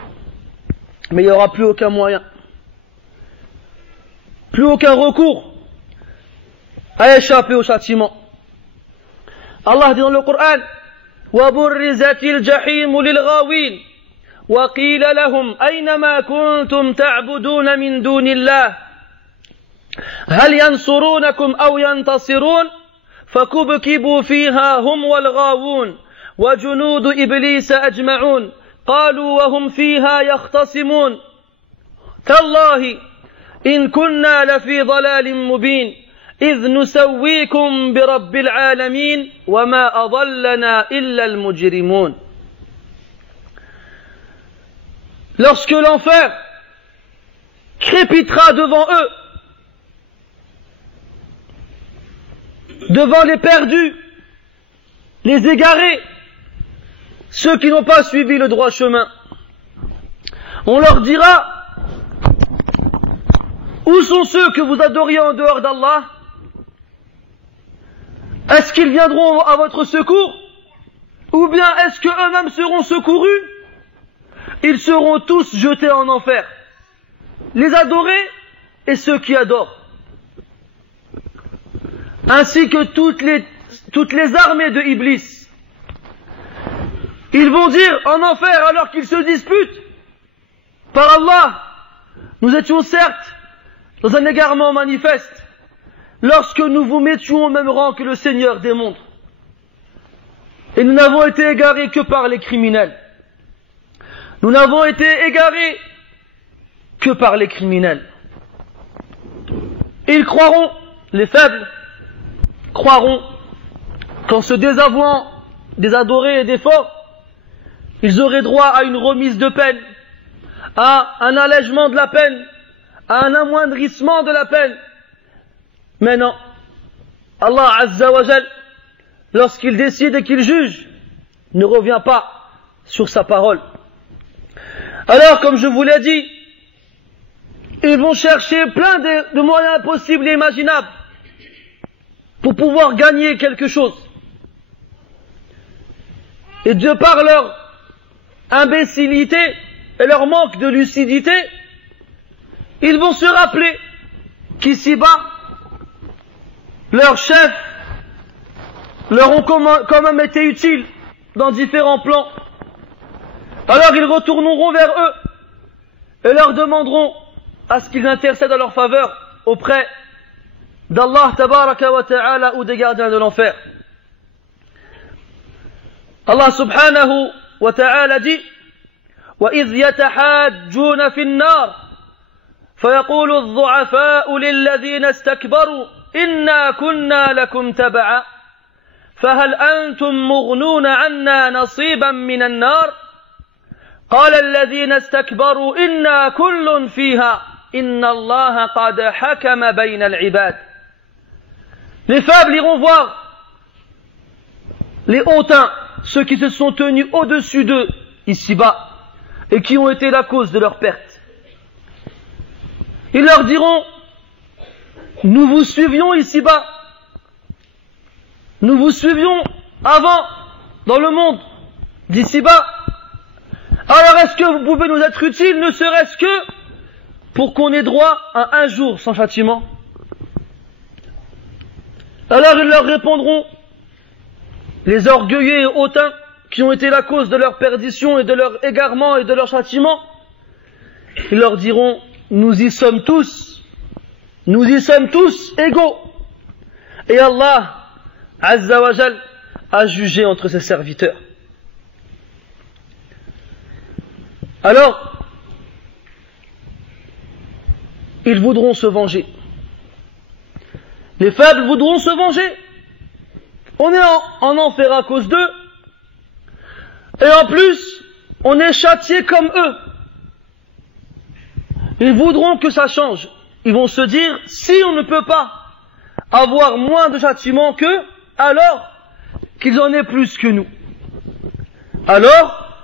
Mais il n'y aura plus aucun moyen, plus aucun recours à échapper au châtiment. Allah dit dans le Coran وَبُرِّزَتِ الْجَحِيمُ لِلْغَاوِينَ وَقِيلَ لَهُمْ أَيْنَمَا كُنْتُمْ تَعْبُدُونَ مِنْ دُونِ اللَّهِ هَلْ يَنْصُرُونَكُمْ أَوْ يَنْتَصِرُونَ فَكُبْكِبُوا فِيهَا هُمْ وَالْغَاوُونَ وَجُنُودُ إِبْلِيسَ أَجْمَعُونَ قَالُوا وَهُمْ فِيهَا يَخْتَصِمُونَ تَاللَّهِ إِنْ كُنَّا لَفِي ضَلَالٍ مُبِينٍ إذ نسويكم برب العالمين وما أضلنا إلا المجرمون. Lorsque l'enfer crépitera devant eux, devant les perdus, les égarés, ceux qui n'ont pas suivi le droit chemin, on leur dira: où sont ceux que vous adoriez en dehors d'Allah? Est-ce qu'ils viendront à votre secours? Ou bien est-ce qu'eux-mêmes seront secourus? Ils seront tous jetés en enfer. les adorés et ceux qui adorent. Ainsi que toutes les armées de Iblis. Ils vont dire en enfer alors qu'ils se disputent. Par Allah, nous étions certes dans un égarement manifeste lorsque nous vous mettions au même rang que le Seigneur des mondes. Et nous n'avons été égarés que par les criminels. Nous n'avons été égarés que par les criminels. Ils croiront, les faibles, croiront qu'en se désavouant des adorés et des forts, ils auraient droit à une remise de peine, à un allègement de la peine, à un amoindrissement de la peine. Mais non, Allah Azza wa Jal, lorsqu'il décide et qu'il juge, ne revient pas sur sa parole. Alors, comme je vous l'ai dit, ils vont chercher plein de moyens possibles et imaginables pour pouvoir gagner quelque chose. Et de par leur imbécilité et leur manque de lucidité, ils vont se rappeler qu'ici-bas, leurs chefs leur ont quand même été utiles dans différents plans. Alors ils retourneront vers eux et leur demanderont à ce qu'ils intercèdent en leur faveur auprès d'Allah tabaraka wa ta'ala ou des gardiens de l'enfer. Allah subhanahu wa ta'ala dit وَإِذْ يَتَحَاجُّونَ فِي النَّارِ فَيَقُولُ الضُّعَفَاءُ لِلَّذِينَ اسْتَكْبَرُوا إِنَّا كُنَّا لَكُمْ تَبَعًا فَهَلْ أَنْتُمْ مُغْنُونَ عَنَّا نَصِيبًا مِنَ النَّارِ قال الذين استكبروا إنا كل فيها إن الله قد حكم بين العباد. Les faibles iront voir les hautains, ceux qui se sont tenus au-dessus d'eux ici-bas et qui ont été la cause de leur perte. Ils leur diront: nous vous suivions ici-bas, nous vous suivions avant dans le monde d'ici-bas. Alors est-ce que vous pouvez nous être utiles, ne serait-ce que pour qu'on ait droit à un jour sans châtiment? Alors ils leur répondront, les orgueilleux et hautains qui ont été la cause de leur perdition et de leur égarement et de leur châtiment, ils leur diront: nous y sommes tous égaux. Et Allah Azza wa Jal a jugé entre ses serviteurs. Alors, ils voudront se venger. Les faibles voudront se venger. On est en enfer à cause d'eux. Et en plus, on est châtié comme eux. Ils voudront que ça change. Ils vont se dire, si on ne peut pas avoir moins de châtiment qu'eux, alors qu'ils en aient plus que nous. Alors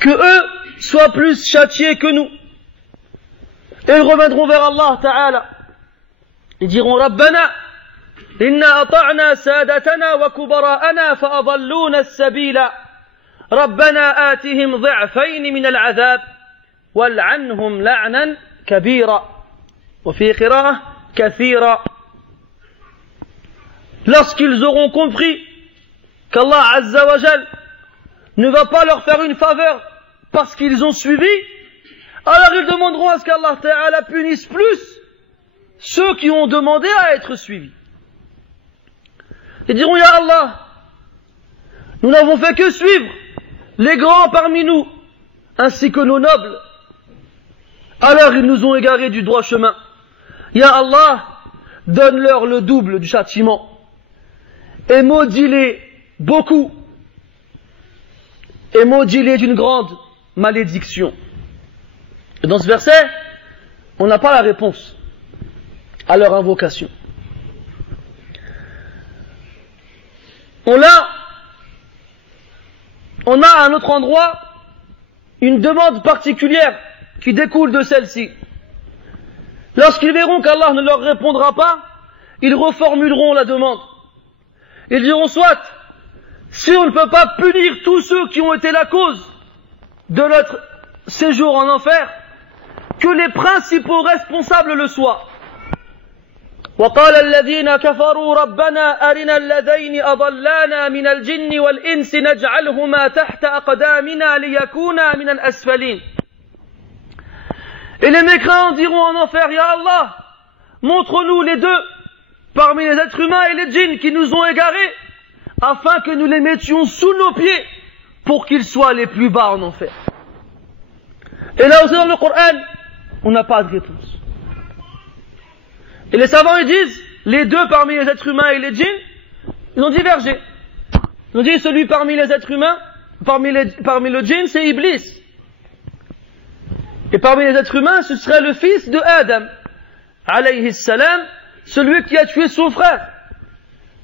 que eux soient plus châtiés que nous. Et ils reviendront vers Allah Ta'ala. Ils diront: Rabbana, inna ata'na sadatana wa kubara'ana fa adalluna as-sabila. Rabbana atihim dhi'fayn min al-'adhab wal'anhum la'nan kabira. Wa fi qira'ah kathira. Lorsqu'ils auront compris qu'Allah Azza wa Jal ne va pas leur faire une faveur parce qu'ils ont suivi, alors ils demanderont à ce qu'Allah Ta'ala punisse plus ceux qui ont demandé à être suivis. Ils diront: Ya Allah, nous n'avons fait que suivre les grands parmi nous, ainsi que nos nobles. Alors ils nous ont égarés du droit chemin. Ya Allah, donne-leur le double du châtiment et maudis-les beaucoup et maudis-les d'une grande malédiction. Et dans ce verset, on n'a pas la réponse à leur invocation. On a à un autre endroit une demande particulière qui découle de celle-ci. Lorsqu'ils verront qu'Allah ne leur répondra pas, ils reformuleront la demande. Ils diront: soit, si on ne peut pas punir tous ceux qui ont été la cause de notre séjour en enfer, que les principaux responsables le soient. وقال الذين كفروا ربنا أرنا الذين أضلانا من الجن والإنس نجعلهما تحت أقدامنا ليكونا من الأسفلين. Et les mécréants diront en enfer, Ya Allah, montre-nous les deux parmi les êtres humains et les djinns qui nous ont égarés, afin que nous les mettions sous nos pieds pour qu'ils soient les plus bas en enfer. Et là aussi dans le Coran, on n'a pas de réponse. Et les savants ils disent, les deux parmi les êtres humains et les djinns, ils ont divergé. Ils ont dit celui parmi les êtres humains, parmi le djinn, c'est Iblis. Et parmi les êtres humains, ce serait le fils de Adam, alayhi salam, celui qui a tué son frère.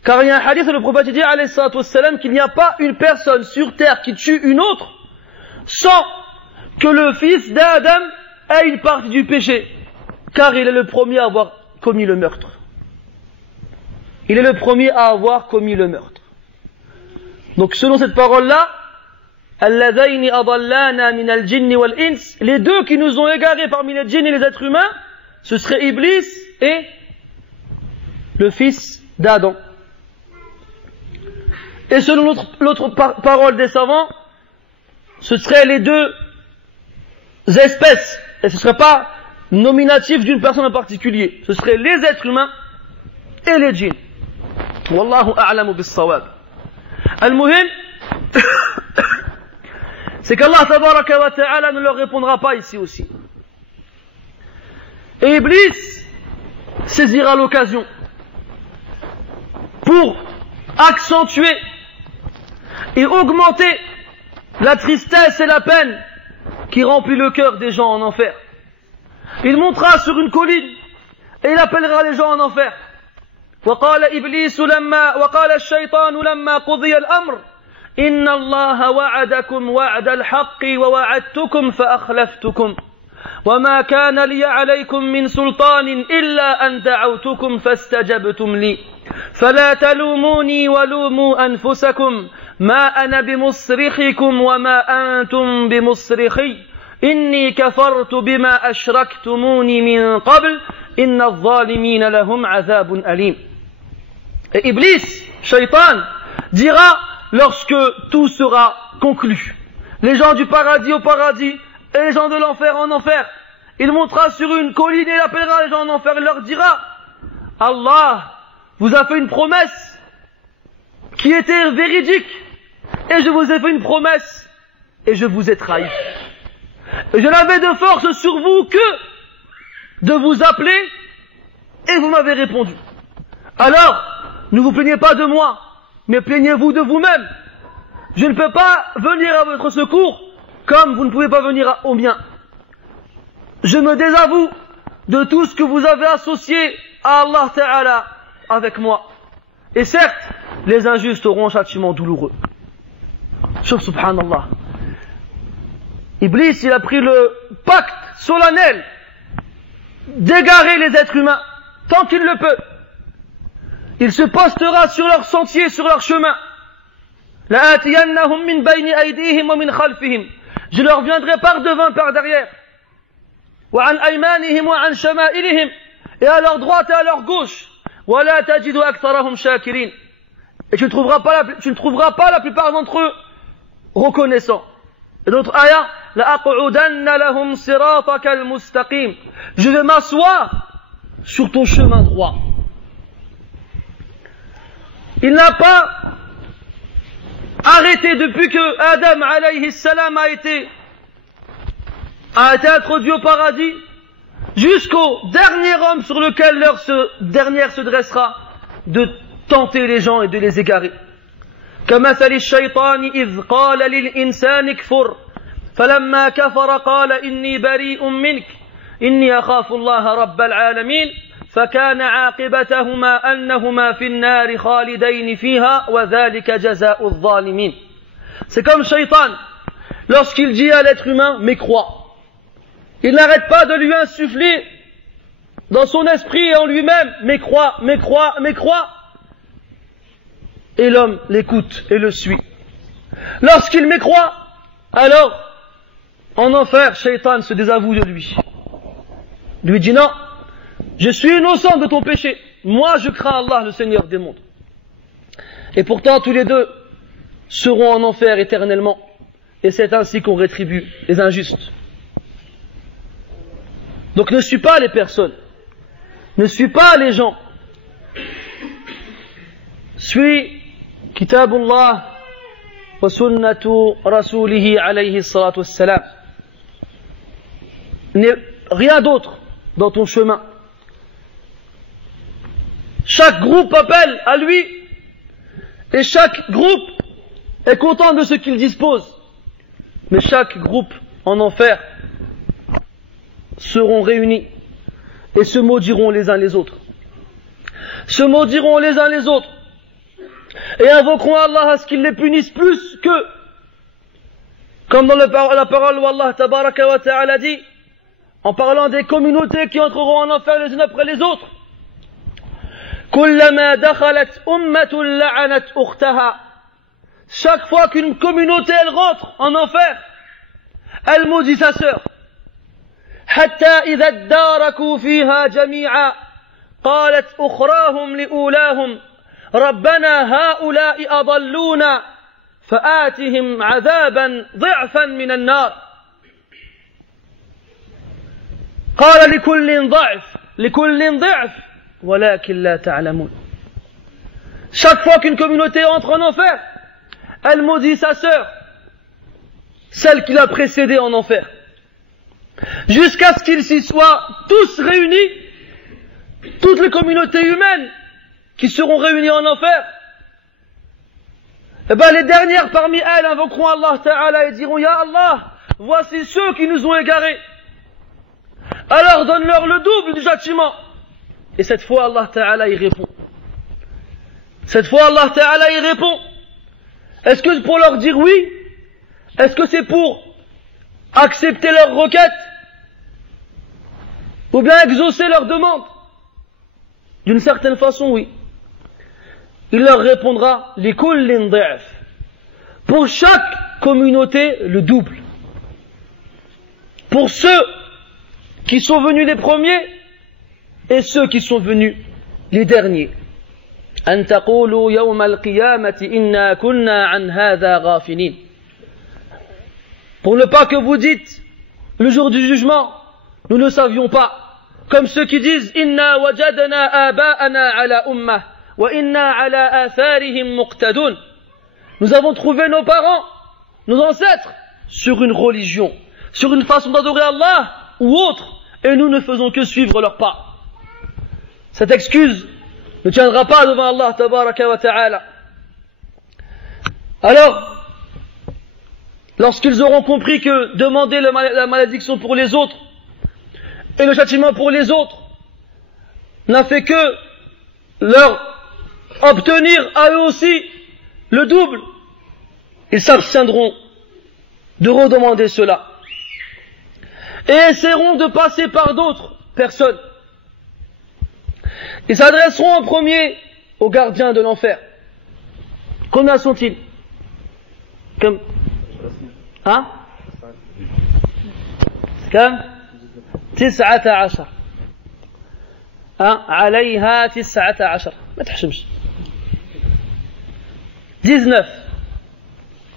Car il y a un hadith où le prophète dit, alayhi salam, qu'il n'y a pas une personne sur terre qui tue une autre sans que le fils d'Adam ait une partie du péché. Car il est le premier à avoir commis le meurtre. Il est le premier à avoir commis le meurtre. Donc selon cette parole-là, les deux qui nous ont égarés parmi les djinns et les êtres humains, ce serait Iblis et le fils d'Adam. Et selon l'autre parole des savants, ce seraient les deux espèces, et ce ne serait pas nominatif d'une personne en particulier, ce seraient les êtres humains et les djinns. Wallahu a'lamu bis-sawab. Al-muhim, c'est qu'Allah tabaraka wa ta'ala ne leur répondra pas ici aussi. Et Iblis saisira l'occasion pour accentuer et augmenter la tristesse et la peine qui remplit le cœur des gens en enfer. Il montera sur une colline et il appellera les gens en enfer. وقال الشيطان لما قضي الأمر إن الله وعدكم وعد الحق ووعدتكم فأخلفتكم وما كان لي عليكم من سلطان إلا أن دعوتكم فاستجبتم لي فلا تلوموني ولوموا أنفسكم ما أنا بمصرخكم وما أنتم بمصرخي إني كفرت بما أشركتموني من قبل إن الظالمين لهم عذاب أليم. Et Iblis, Shaitan, dira lorsque tout sera conclu, les gens du paradis au paradis et les gens de l'enfer en enfer, il montera sur une colline et il appellera les gens en enfer, il leur dira, Allah vous a fait une promesse qui était véridique et je vous ai fait une promesse et je vous ai trahi. Et je n'avais de force sur vous que de vous appeler et vous m'avez répondu. Alors, ne vous plaignez pas de moi, mais plaignez-vous de vous-même. Je ne peux pas venir à votre secours comme vous ne pouvez pas venir au mien. Je me désavoue de tout ce que vous avez associé à Allah Ta'ala avec moi. Et certes, les injustes auront un châtiment douloureux. Subhanallah. Iblis, il a pris le pacte solennel d'égarer les êtres humains tant qu'il le peut. Il se postera sur leur sentier, sur leur chemin. لَآتِيَنَّهُمْ مِنْ بَيْنِ أَيْدِيهِمْ وَمِنْ خَلْفِهِمْ. Je leur viendrai par devant, par derrière. وَعَنْ أَيْمَانِهِمْ وَعَنْ شَمَائِلِهِمْ. Et à leur droite et à leur gauche. وَلَا تَجِدُ أَكْثَرَهُمْ شَاكِرِينَ. Et tu ne trouveras pas la plupart d'entre eux reconnaissants. Et d'autres ayats, لَأَقْعُدَنَّ لَهُمْ صِرَاطَكَ الْمُسْتَقِيمِ. Je vais m'asseoir sur ton chemin droit. Il n'a pas arrêté depuis que Adam alayhi salam a été introduit au paradis jusqu'au dernier homme sur lequel l'heure dernière se dressera de tenter les gens et de les égarer. كمثل الشيطان إذ قال للإنسان اكفر فلما كفر قال إني بريء منك إني أخاف الله رب العالمين فكان عاقبتهما أنهما في النار خالدين فيها وذلك جزاء الظالمين. C'est comme Shaitan, lorsqu'il dit à l'être humain, mais crois. Il n'arrête pas de lui insuffler dans son esprit et en lui-même, mais crois, mais crois, mais crois. Et l'homme l'écoute et le suit. Lorsqu'il mécroit, alors, en enfer, Shaitan se désavoue de lui. lui dit non, je suis innocent de ton péché. Moi, je crains Allah, le Seigneur des mondes. Et pourtant, tous les deux seront en enfer éternellement. Et c'est ainsi qu'on rétribue les injustes. Donc ne suis pas les personnes. Ne suis pas les gens. Suis Kitabullah wa sunnatu rasulihi alayhi salatu wassalam. Rien d'autre dans ton chemin. Chaque groupe appelle à lui et chaque groupe est content de ce qu'il dispose. Mais chaque groupe en enfer seront réunis et se maudiront les uns les autres. Se maudiront les uns les autres et invoqueront Allah à ce qu'il les punisse plus qu'eux. Comme dans la parole où Allah tabaraka wa ta'ala dit, en parlant des communautés qui entreront en enfer les unes après les autres, كلما دخلت أمة لعنت أختها. Chaque fois qu'une communauté elle rentre en enfer, elle maudit sa sœur. حتى إذا اداركوا فيها جميعا قالت أخراهم لأولاهم ربنا هؤلاء أضلونا فآتهم عذابا ضعفا من النار. قال لكل ضعف ولكن لا تعلمون. Chaque fois qu'une communauté entre en enfer, elle maudit sa sœur, celle qui l'a précédée en enfer, jusqu'à ce qu'ils s'y soient tous réunis, toutes les communautés humaines qui seront réunies en enfer. Et bien les dernières parmi elles invoqueront Allah Ta'ala et diront: Ya Allah, voici ceux qui nous ont égarés, alors donne-leur le double du châtiment. Et cette fois Allah Ta'ala y répond. Cette fois Allah Ta'ala y répond. Est-ce que c'est pour leur dire oui? Est-ce que c'est pour accepter leurs requêtes? Ou bien exaucer leurs demandes? D'une certaine façon, oui. Il leur répondra: لِكُلٍّ ضِعْفٍ. Pour chaque communauté, le double. Pour ceux qui sont venus les premiers et ceux qui sont venus les derniers. أن تقولوا يوم القيامة إنا كنا عن هذا غافلين. Pour ne pas que vous dites le jour du jugement, nous ne savions pas. Comme ceux qui disent إنا وجدنا آباءنا على أمة وإنا على آثارهم مقتدون. Nous avons trouvé nos parents, nos ancêtres, sur une religion, sur une façon d'adorer Allah ou autre, et nous ne faisons que suivre leurs pas. Cette excuse ne tiendra pas devant Allah tabaraka wa ta'ala. Alors, lorsqu'ils auront compris que demander la malédiction pour les autres et le châtiment pour les autres n'a fait que leur obtenir à eux aussi le double, ils s'abstiendront de redemander cela et essaieront de passer par d'autres personnes. Ils s'adresseront en premier aux gardiens de l'enfer. Combien sont-ils? Comme hein? Comme 19. عليها 19. ما تحشمش. 19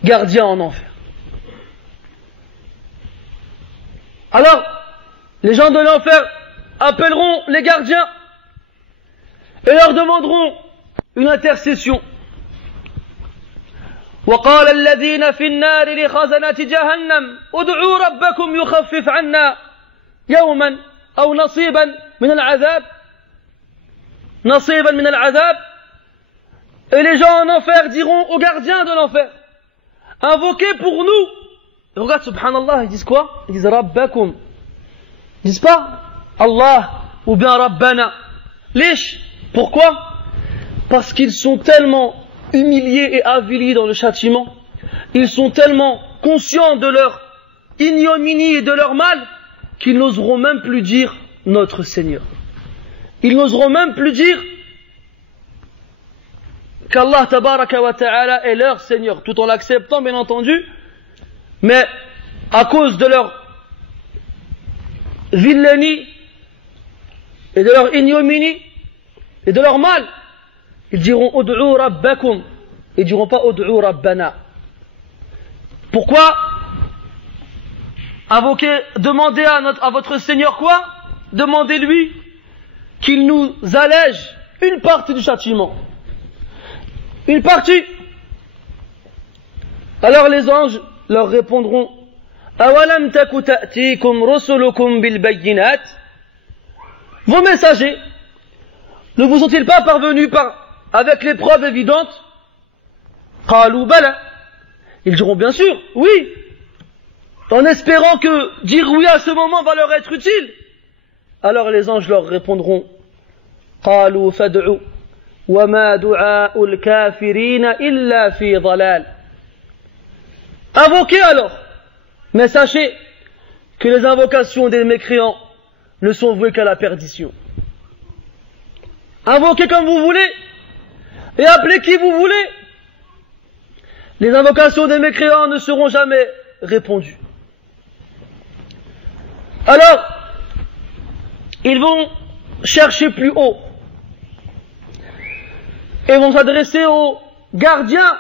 gardiens en enfer. Alors, les gens de l'enfer appelleront les gardiens et leur demanderont une intercession. وقال الذين في النار لخزنة جهنم ادعوا ربكم يخفف عنا يوما أو نصيبا من العذاب. Et les gens en enfer diront aux gardiens de l'enfer: invoquez pour nous. Et regarde, subhanallah, ils disent quoi? Ils disent Rabbakum. Ils disent pas Allah ou bien Rabbana. Lish. Pourquoi? Parce qu'ils sont tellement humiliés et avilis dans le châtiment, ils sont tellement conscients de leur ignominie et de leur mal, qu'ils n'oseront même plus dire notre Seigneur. Ils n'oseront même plus dire qu'Allah tabaraka wa ta'ala est leur Seigneur, tout en l'acceptant bien entendu, mais à cause de leur vilainie et de leur ignominie et de leur mal, ils diront Ud'u rabbakum, ils diront pas Ud'u rabbana. Pourquoi invoquer, demander à votre Seigneur quoi? Demandez-lui qu'il nous allège une partie du châtiment. Une partie. Alors les anges leur répondront Awalam taku ta'tikum rusulukum bil bayyinat. Vos messagers ne vous sont-ils pas parvenus avec les preuves évidentes? Qalu bala. Ils diront bien sûr, oui, en espérant que dire oui à ce moment va leur être utile. Alors les anges leur répondront Qalu fad'u wa ma du'a'ul kafirina illa fi dhalal. Invoquez alors, mais sachez que les invocations des mécréants ne sont vouées qu'à la perdition. Invoquez comme vous voulez et appelez qui vous voulez. Les invocations des mécréants ne seront jamais répondues. Alors, ils vont chercher plus haut et vont s'adresser aux gardiens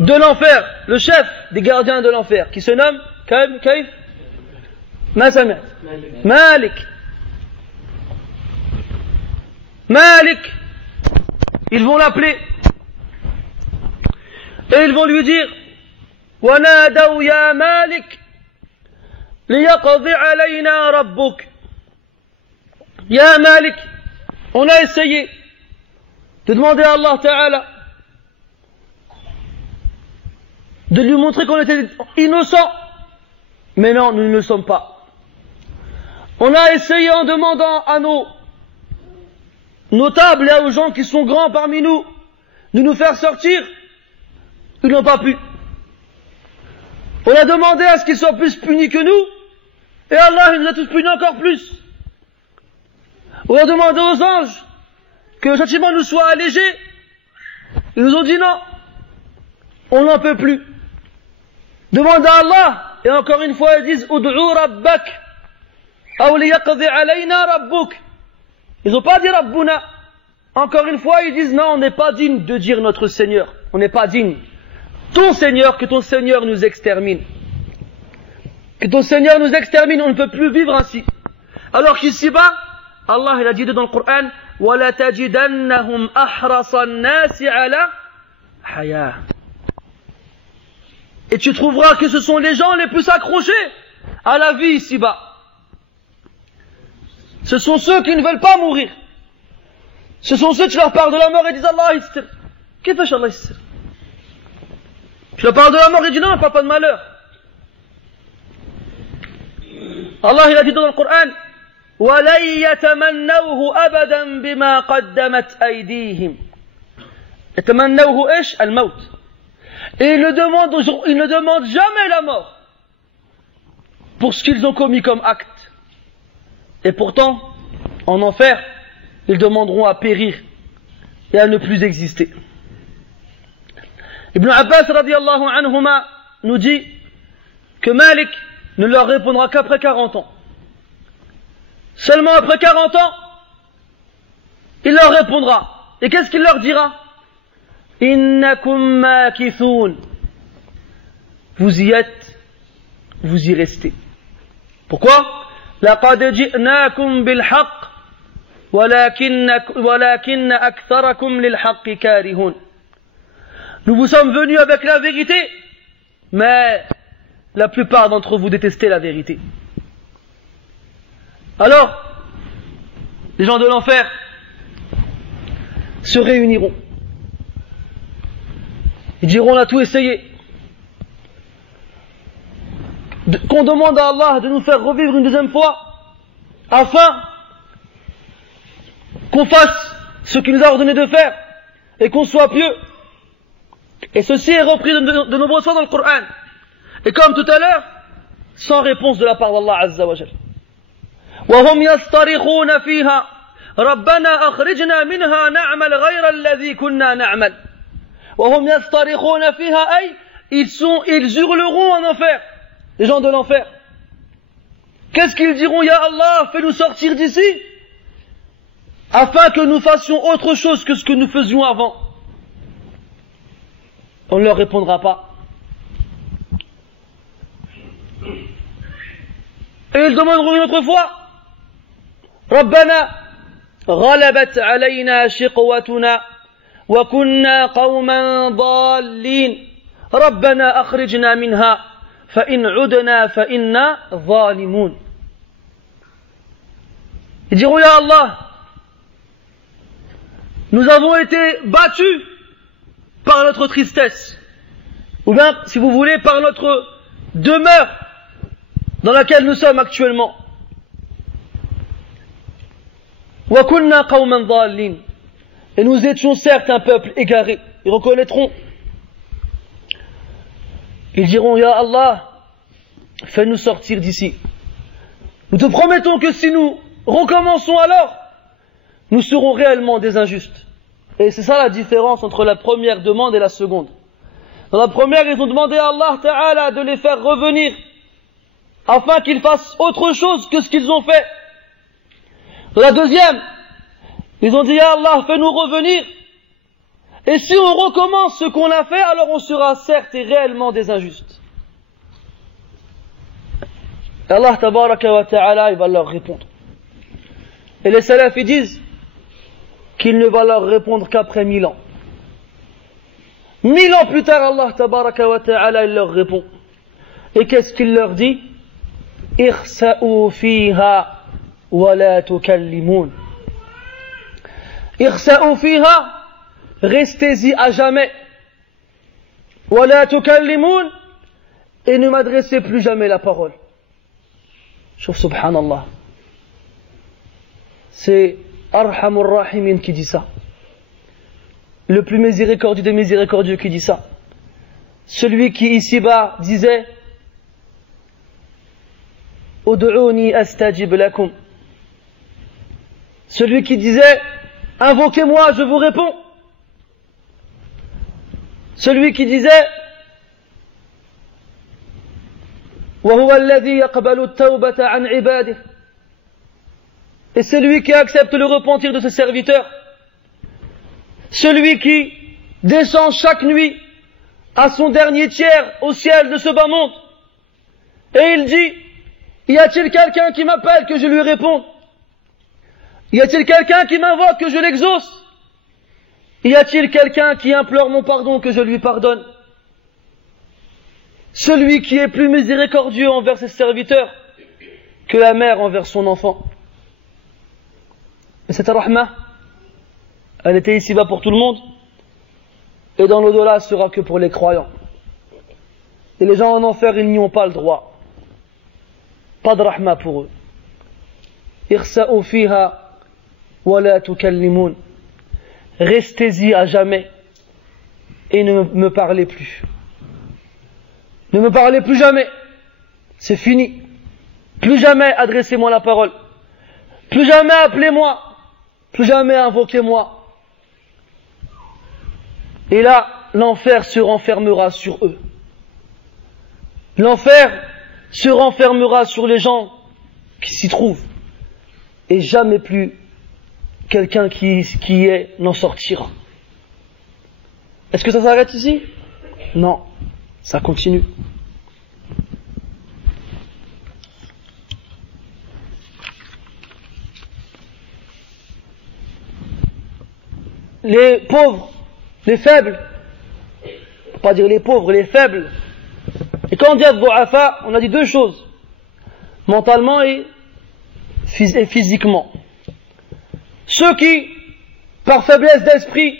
de l'enfer, le chef des gardiens de l'enfer, qui se nomme Kaif Malik. Malik. Ils vont l'appeler et ils vont lui dire وَنَادَوْا يَا مَالِكْ لِيَقْضِ عَلَيْنَا رَبُّكَ. Ya Malik, on a essayé de demander à Allah Ta'ala de lui montrer qu'on était innocent, mais non, nous ne le sommes pas. On a essayé en demandant à nos notables et aux gens qui sont grands parmi nous de nous faire sortir, ils n'ont pas pu. On a demandé à ce qu'ils soient plus punis que nous, et Allah il nous a tous punis encore plus. On a demandé aux anges que le châtiment nous soit allégé. Ils nous ont dit non, on n'en peut plus. Demande à Allah, et encore une fois ils disent Ud'u rabbak, aw liyaqdi alayna rabbuk. Ils n'ont pas dit Rabbuna. Encore une fois ils disent non, on n'est pas digne de dire notre Seigneur. On n'est pas digne. Ton Seigneur, que ton Seigneur nous extermine. Que ton Seigneur nous extermine, on ne peut plus vivre ainsi. Alors qu'ici-bas, Allah il a dit dans le Coran وَلَتَجِدَنَّهُمْ أَحْرَصَ النَّاسِ عَلَى حَيَاةٍ. Et tu trouveras que ce sont les gens les plus accrochés à la vie ici-bas. Ce sont ceux qui ne veulent pas mourir. Ce sont ceux qui leur parlent de la mort et disent Allah yistir. Qu'est-ce que Allah yistir? Tu leur parles de la mort et dis non, pas de malheur. Allah il a dit dans le Coran وَلَنْ يَتَمَنَّوْهُ أَبَدًا بِمَا قَدَّمَتْ أَيْدِيهِمْ. يَتَمَنَّوْهُ إيش؟ الموت. Et ils ne demandent jamais la mort pour ce qu'ils ont commis comme acte. Et pourtant, en enfer, ils demanderont à périr et à ne plus exister. Ibn Abbas radiyallahu anhuma nous dit que Malik ne leur répondra qu'après 40 ans. Seulement après 40 ans, il leur répondra. Et qu'est-ce qu'il leur dira? Innakum makithun. Vous y êtes, vous y restez. Pourquoi? Laqad ji'nakum bil haqq walakin aktharakum lil haqq karihun. Nous vous sommes venus avec la vérité, mais la plupart d'entre vous détestez la vérité. Alors, les gens de l'enfer se réuniront. Ils diront, on a tout essayé. Qu'on demande à Allah de nous faire revivre une deuxième fois, afin qu'on fasse ce qu'il nous a ordonné de faire, et qu'on soit pieux. Et ceci est repris de nombreuses fois dans le Coran. Et comme tout à l'heure, sans réponse de la part d'Allah Azza wa Jal. وهم يصطرخون فيها ربنا أخرجنا منها نعمل غير الذي كنا نعمل. وهم يصطرخون فيها أي ils hurleront en enfer, les gens de l'enfer. qu'est-ce qu'ils diront? Ya Allah, fais-nous sortir d'ici, afin que nous fassions autre chose que ce que nous faisions avant. On ne leur répondra pas. Et ils demanderont une autre fois, Rabbana, غلبت علينا شقوتنا وكنا قوما ضالين ربنا أخرجنا منها فإن عدنا فإنا ظالمون. Ils diront, Ya Allah, nous avons été battus par notre tristesse, ou bien, si vous voulez, par notre demeure dans laquelle nous sommes actuellement. وَكُنَّا قَوْمًا ضَالِّينَ. Et nous étions certes un peuple égaré. Ils reconnaîtront. Ils diront, Ya Allah, fais-nous sortir d'ici. Nous te promettons que si nous recommençons alors, nous serons réellement des injustes. Et c'est ça la différence entre la première demande et la seconde. Dans la première, ils ont demandé à Allah Ta'ala de les faire revenir, afin qu'ils fassent autre chose que ce qu'ils ont fait. Dans la deuxième, ils ont dit, Ya Allah, fais-nous revenir. Et si on recommence ce qu'on a fait, alors on sera certes et réellement des injustes. Et Allah Tabaraka wa Ta'ala, il va leur répondre. Et les salafs, ils disent qu'il ne va leur répondre qu'après 1000 ans. 1000 ans plus tard, Allah Tabaraka wa Ta'ala, il leur répond. Et qu'est-ce qu'il leur dit? Ikhsa'u fiha wa la tukallimun. Ikhsa'u fiha, restez-y à jamais. Wa la tukallimun, et ne m'adressez plus jamais la parole. Chouf, subhanallah. C'est Arhamur Rahimin qui dit ça. Le plus miséricordieux des miséricordieux qui dit ça. Celui qui ici-bas disait Ud'uni astajib lakum. Celui qui disait invoquez-moi, je vous réponds. Celui qui disait wa huwa alladhi yaqbalu at-tawbata 'an 'ibadihi. Et celui qui accepte le repentir de ses serviteurs. Celui qui descend chaque nuit à son dernier tiers au ciel de ce bas monde. Et il dit, y a-t-il quelqu'un qui m'appelle que je lui réponde? Y a-t-il quelqu'un qui m'invoque que je l'exauce? Y a-t-il quelqu'un qui implore mon pardon que je lui pardonne? Celui qui est plus miséricordieux envers ses serviteurs que la mère envers son enfant. Et cette rahma, elle était ici-bas pour tout le monde, et dans l'au-delà, ce sera que pour les croyants. Et les gens en enfer, ils n'y ont pas le droit. Pas de rahma pour eux. Ikhsa'u fiha wa la tukallimun. Restez-y à jamais et ne me parlez plus. Ne me parlez plus jamais. C'est fini. Plus jamais adressez-moi la parole. Plus jamais appelez-moi. Plus jamais invoquez-moi. Et là, l'enfer se renfermera sur eux. L'enfer se renfermera sur les gens qui s'y trouvent. Et jamais plus quelqu'un qui y est n'en sortira. Est-ce que ça s'arrête ici? Non, ça continue. Les pauvres, les faibles, on peut pas dire les pauvres, les faibles. Et quand on dit ad-du'afa, on a dit deux choses, mentalement et physiquement. Ceux qui, par faiblesse d'esprit,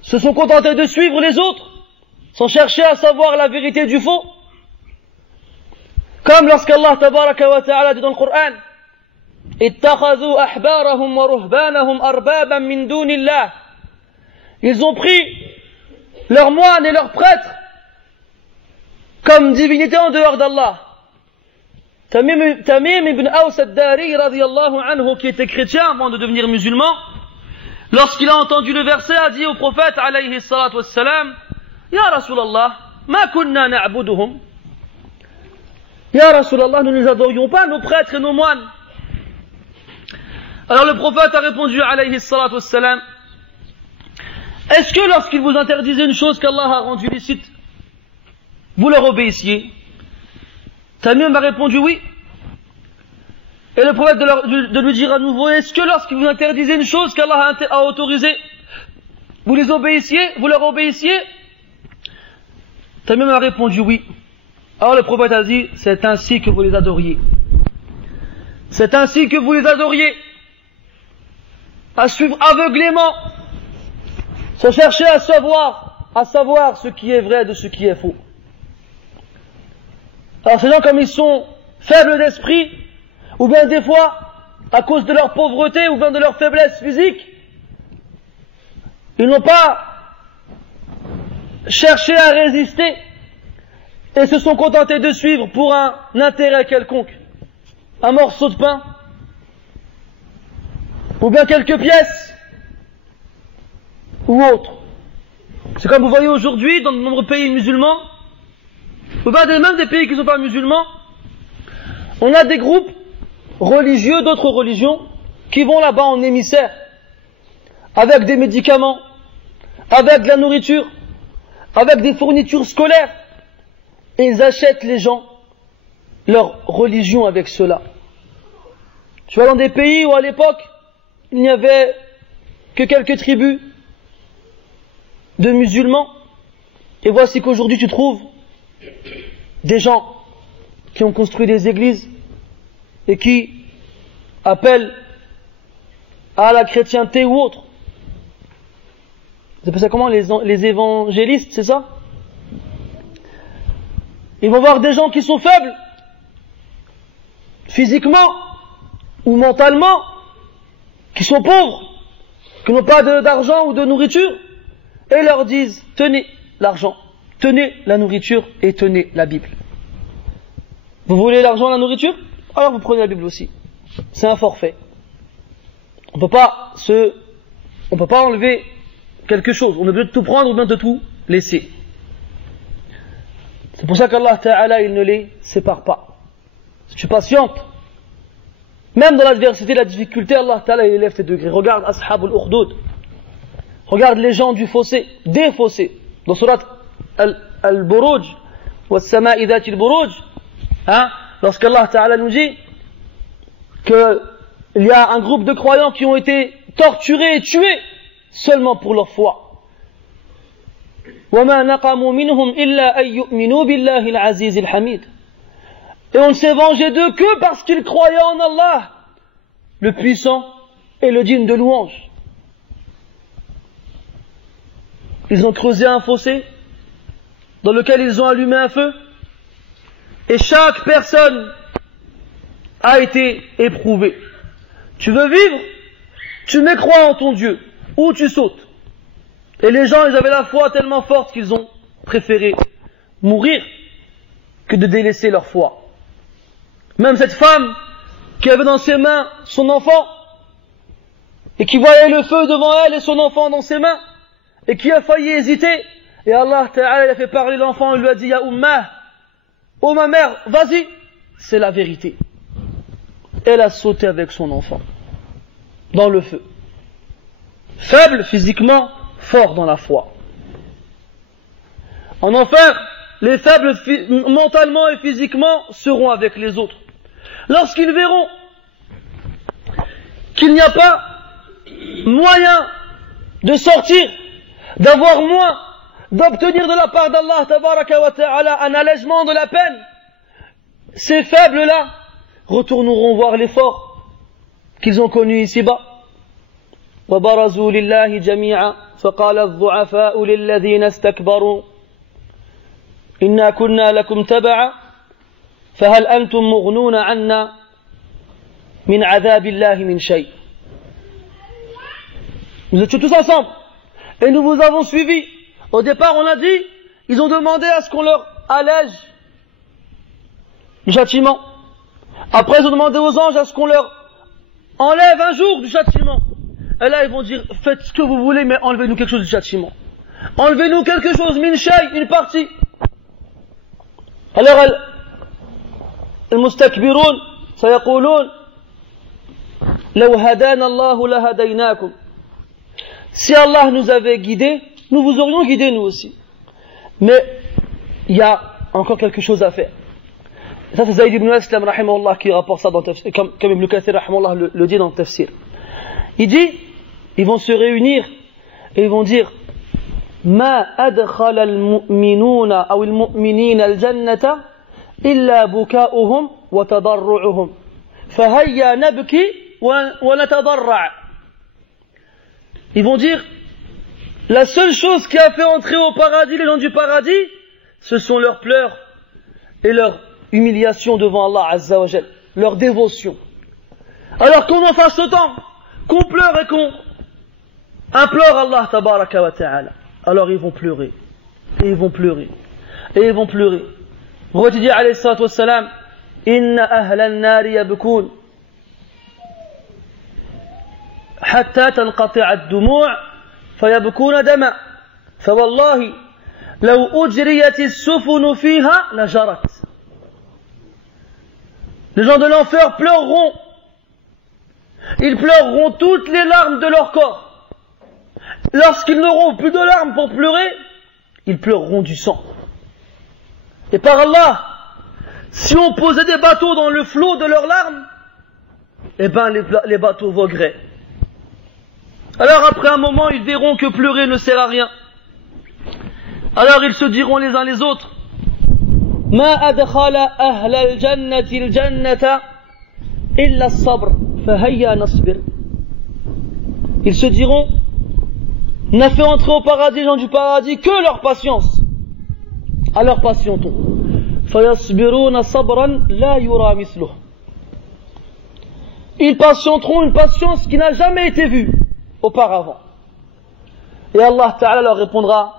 se sont contentés de suivre les autres, sans chercher à savoir la vérité du faux, comme lorsqu'Allah tabaraka wa ta'ala dit dans le Coran, اتخذوا أحبارهم ورهبانهم أربابا من دون الله. Ils ont pris leurs moines et leurs prêtres comme divinité en dehors d'Allah. Tamim ibn Aws ad-Dari radiyallahu anhu, qui était chrétien avant de devenir musulman, lorsqu'il a entendu le verset, a dit au prophète alayhi salatu wassalam, Ya Rasulallah, ma kunna na'buduhum. Ya Rasulallah, nous ne les adorions pas, nos prêtres et nos moines. Alors le prophète a répondu, alayhi salatu wassalam, est-ce que lorsqu'ils vous interdisaient une chose qu'Allah a rendue licite, vous leur obéissiez? Tamim a répondu oui. Et le prophète de lui dire à nouveau, est-ce que lorsqu'ils vous interdisaient une chose qu'Allah a autorisée, vous les obéissiez, vous leur obéissiez? Tamim a répondu oui. Alors le prophète a dit, c'est ainsi que vous les adoriez. C'est ainsi que vous les adoriez. À suivre aveuglément, sans chercher à savoir ce qui est vrai de ce qui est faux. Alors ces gens, comme ils sont faibles d'esprit, ou bien des fois, à cause de leur pauvreté, ou bien de leur faiblesse physique, ils n'ont pas cherché à résister, et se sont contentés de suivre pour un intérêt quelconque, un morceau de pain, ou bien quelques pièces, ou autre. C'est comme vous voyez aujourd'hui dans de nombreux pays musulmans, ou bien même des pays qui ne sont pas musulmans, on a des groupes religieux d'autres religions qui vont là-bas en émissaire, avec des médicaments, avec de la nourriture, avec des fournitures scolaires, et ils achètent les gens leur religion avec cela. Tu vois, dans des pays où à l'époque il n'y avait que quelques tribus de musulmans, et voici qu'aujourd'hui tu trouves des gens qui ont construit des églises et qui appellent à la chrétienté ou autre. Vous appelez ça comment, les évangélistes, c'est ça? Ils vont voir des gens qui sont faibles, physiquement ou mentalement, qui sont pauvres, qui n'ont pas d'argent ou de nourriture, et leur disent, tenez l'argent, tenez la nourriture et tenez la Bible. Vous voulez l'argent et la nourriture? Alors vous prenez la Bible aussi. C'est un forfait. On peut pas enlever quelque chose. On est obligé de tout prendre ou bien de tout laisser. C'est pour ça qu'Allah Ta'ala, il ne les sépare pas. Si tu patientes, même dans l'adversité, la difficulté, Allah Ta'ala, il élève tes degrés. Regarde Ashab al-Ukhdud. Regarde les gens du fossé, des fossés. Dans surat al-Buruj, was-sama'i dhati al-Buruj, lorsqu'Allah Ta'ala nous dit qu'il y a un groupe de croyants qui ont été torturés et tués seulement pour leur foi. وَمَا نَقَمُوا مِنْهُمْ إِلَّا أَن يُؤْمِنُوا بِاللَّهِ الْعَزِيزِ الْحَمِيدِ. Et on ne s'est vengé d'eux que parce qu'ils croyaient en Allah, le puissant et le digne de louange. Ils ont creusé un fossé dans lequel ils ont allumé un feu, et chaque personne a été éprouvée. Tu veux vivre? Tu mets croix en ton Dieu, ou tu sautes. Et les gens, ils avaient la foi tellement forte qu'ils ont préféré mourir que de délaisser leur foi. Même cette femme qui avait dans ses mains son enfant, et qui voyait le feu devant elle et son enfant dans ses mains, et qui a failli hésiter, et Allah Ta'ala a fait parler l'enfant, il lui a dit, Ya Ummah, oh ma mère, vas-y, c'est la vérité. Elle a sauté avec son enfant dans le feu. Faible physiquement, fort dans la foi. En enfer, les faibles mentalement et physiquement seront avec les autres. Lorsqu'ils verront qu'il n'y a pas moyen de sortir, d'avoir moins, d'obtenir de la part d'Allah tabaraka wa ta'ala un allègement de la peine, ces faibles-là retourneront voir les forts qu'ils ont connus ici-bas. وبرزوا لله جميعا فقال الضعفاء للذين استكبروا إنا كنا لكم تبعا فهل أنتم مغنون عنا من عذاب الله من شيء. Nous étions tous ensemble et nous vous avons suivis. Au départ, on a dit, ils ont demandé à ce qu'on leur allège du châtiment. Après, ils ont demandé aux anges à ce qu'on leur enlève un jour du châtiment. Et là, ils vont dire, faites ce que vous voulez, mais enlevez-nous quelque chose du châtiment. Enlevez-nous quelque chose, min shay, une partie. Alors, المستكبرون سيقولون لو هدانا الله لهديناكم. Si Allah nous avait guidés, nous vous aurions guidés nous aussi. Mais il y a encore quelque chose à faire. Et ça c'est Zayd ibn Aslam rahimahullah qui rapporte ça dans le tafsir, comme Ibn Kathir rahimahullah le dit dans le tafsir. Il dit, ils vont se réunir et ils vont dire ما أدخل المؤمنون أو المؤمنين الجنة إلا بكاؤهم وتضرعهم فهيا نبكي ونتضرع. Ils vont dire, la seule chose qui a fait entrer au paradis les gens du paradis, ce sont leurs pleurs et leur humiliation devant Allah Azza wa Jal, leur dévotion. Alors qu'on en fasse autant, qu'on pleure et qu'on implore Allah Tabaraka wa Ta'ala, alors ils vont pleurer, et ils vont pleurer, et ils vont pleurer. Vous voyez, dit alayhi salatu wassalam, inna ahla an-nari yabkun حتى تنقطع الدموع فيبكون دما فوالله لو أجريت السفن فيها لجرت. Les gens de l'enfer pleureront. Ils pleureront toutes les larmes de leur corps. Lorsqu'ils n'auront plus de larmes pour pleurer, ils pleureront du sang. Et par Allah, si on posait des bateaux dans le flot de leurs larmes, eh ben les bateaux vogueraient. Alors après un moment, ils verront que pleurer ne sert à rien. Alors ils se diront les uns les autres, ما أدخل أهل الجنة الجنة إلا الصبر فهيا نصبر. Ils se diront, n'a fait entrer au paradis les gens du paradis que leur patience. Alors patientons. فيصبرون صبرا لا يرى مثله. Ils patienteront une patience qui n'a jamais été vue auparavant. Et Allah Ta'ala leur répondra,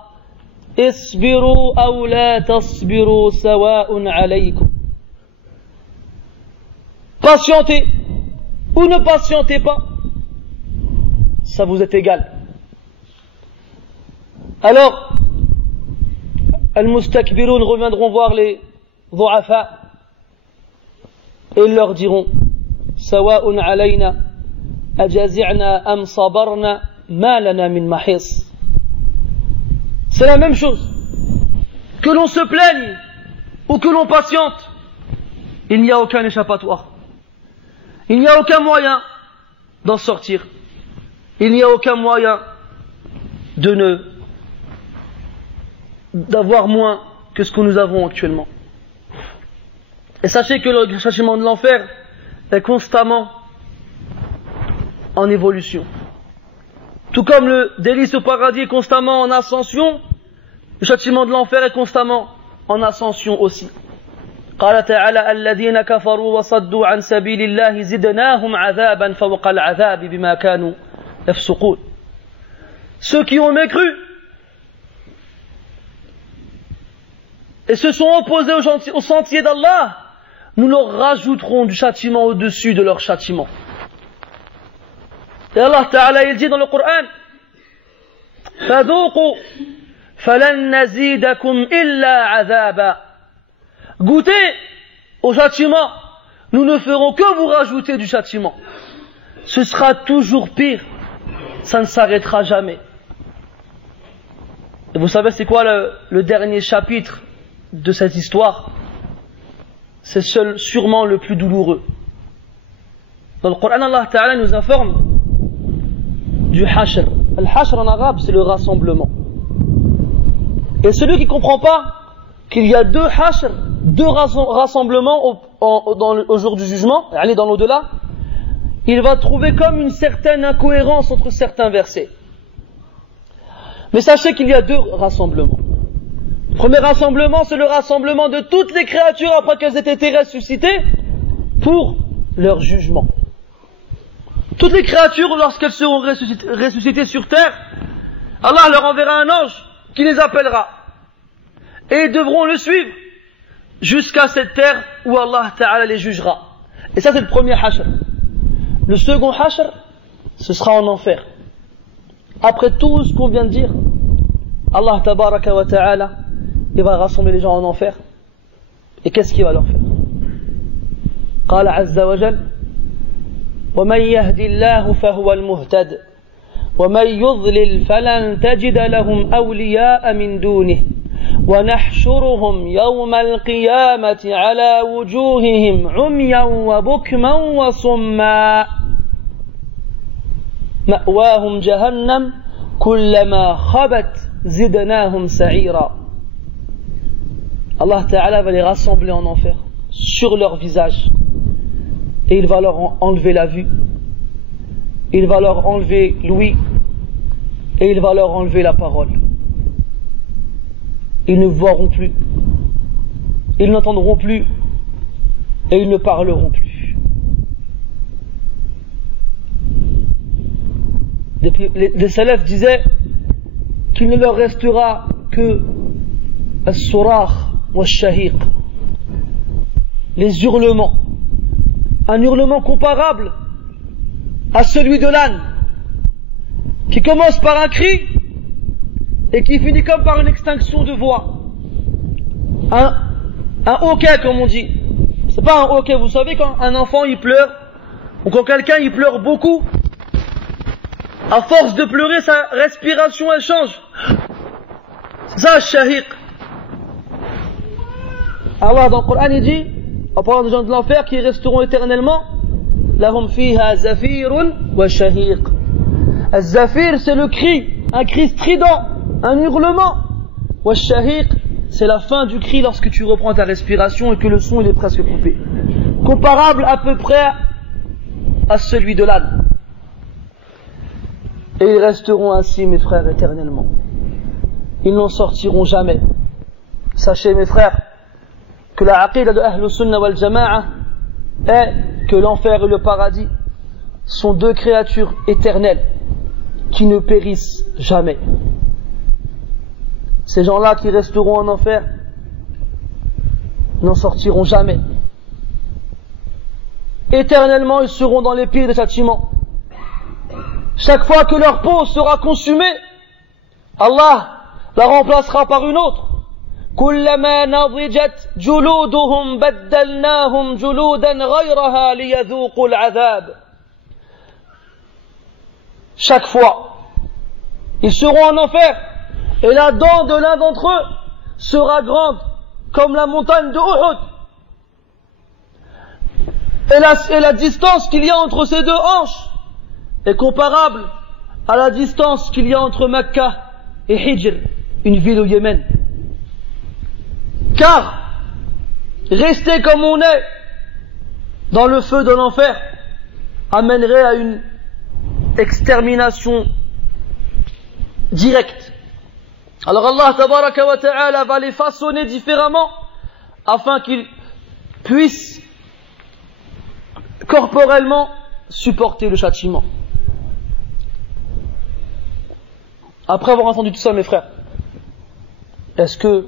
Isbiru aw la tasbiru sawa'un alaykum. Patientez ou ne patientez pas, ça vous est égal. Alors, al-mustakbirun reviendront voir les du'afa et ils leur diront, sawa'un alayna أجازعنا أم صبرنا ما لنا من محيص. C'est la même chose. Que l'on se plaigne ou que l'on patiente, il n'y a aucun échappatoire. Il n'y a aucun moyen d'en sortir. Il n'y a aucun moyen d'avoir moins que ce que nous avons actuellement. Et sachez que le châtiment de l'enfer est constamment en évolution. Tout comme le délice au paradis est constamment en ascension, le châtiment de l'enfer est constamment en ascension aussi. قال تعالى الذين كفروا وصدوا عن سبيل الله زدناهم عذابا فوق العذاب بما كانوا يفسقون. Ceux qui ont mécru et se sont opposés au sentier d'Allah, nous leur rajouterons du châtiment au-dessus de leur châtiment. Et Allah Ta'ala il dit dans le Coran, فَذُوقُوا فَلَن نَّزِيدَكُمْ إِلَّا عَذَابًا. Goûtez au châtiment, nous ne ferons que vous rajouter du châtiment. Ce sera toujours pire, ça ne s'arrêtera jamais. Et vous savez c'est quoi le dernier chapitre de cette histoire? C'est sûrement le plus douloureux. Dans le Coran, Allah Ta'ala nous informe du hashr. Le hashr en arabe, c'est le rassemblement. Et celui qui ne comprend pas qu'il y a deux hashr, deux rassemblements au jour du jugement, aller dans l'au-delà, il va trouver comme une certaine incohérence entre certains versets. Mais sachez qu'il y a deux rassemblements. Le premier rassemblement, c'est le rassemblement de toutes les créatures après qu'elles aient été ressuscitées pour leur jugement. Toutes les créatures, lorsqu'elles seront ressuscitées sur terre, Allah leur enverra un ange qui les appellera. Et ils devront le suivre jusqu'à cette terre où Allah Ta'ala les jugera. Et ça c'est le premier hashr. Le second hashr, ce sera en enfer. Après tout ce qu'on vient de dire, Allah Tabaraka wa Ta'ala, il va rassembler les gens en enfer. Et qu'est-ce qu'il va leur faire? قال عز وجل ومن يهد الله فهو المهتد ومن يضلل فلن تجد لهم أولياء من دونه ونحشرهم يوم القيامة على وجوههم عميا وبكما وصما مأواهم جهنم كلما خبت زدناهم سعيرا. Allah Ta'ala va les rassembler en enfer sur leur visage et il va leur enlever la vue, il va leur enlever l'ouïe et il va leur enlever la parole. Ils ne verront plus, ils n'entendront plus et ils ne parleront plus. Les salafs disaient qu'il ne leur restera que as-surah wa shahiq, les hurlements, un hurlement comparable à celui de l'âne qui commence par un cri et qui finit comme par une extinction de voix, un hoquet comme on dit. C'est pas un hoquet, vous savez quand un enfant il pleure ou quand quelqu'un il pleure beaucoup, à force de pleurer sa respiration elle change, c'est ça le shahiq. Allah dans le Coran il dit, en parlant des gens de l'enfer qui resteront éternellement, lahum fiha zafirun wa shahiq. Az-zafir c'est le cri, un cri strident, un hurlement. Wa shahiq c'est la fin du cri lorsque tu reprends ta respiration et que le son il est presque coupé. Comparable à peu près à celui de l'âne. Et ils resteront ainsi mes frères éternellement. Ils n'en sortiront jamais. Sachez mes frères que la aqida de Ahl Sunnah wal Jama'a est que l'enfer et le paradis sont deux créatures éternelles qui ne périssent jamais. Ces gens-là qui resteront en enfer n'en sortiront jamais. Éternellement, ils seront dans les pires des châtiments. Chaque fois que leur peau sera consumée, Allah la remplacera par une autre. كلما نضجت جلودهم بدلناهم جلودا غيرها ليذوقوا العذاب. Chaque fois, ils seront en enfer et la dent de l'un d'entre eux sera grande comme la montagne de Uhud. Et la distance qu'il y a entre ces deux hanches est comparable à la distance qu'il y a entre Mecca et Hijr, une ville au Yémen. Car rester comme on est dans le feu de l'enfer amènerait à une extermination directe. Alors Allah tabaraka wa ta'ala va les façonner différemment afin qu'ils puissent corporellement supporter le châtiment. Après avoir entendu tout ça mes frères, est-ce que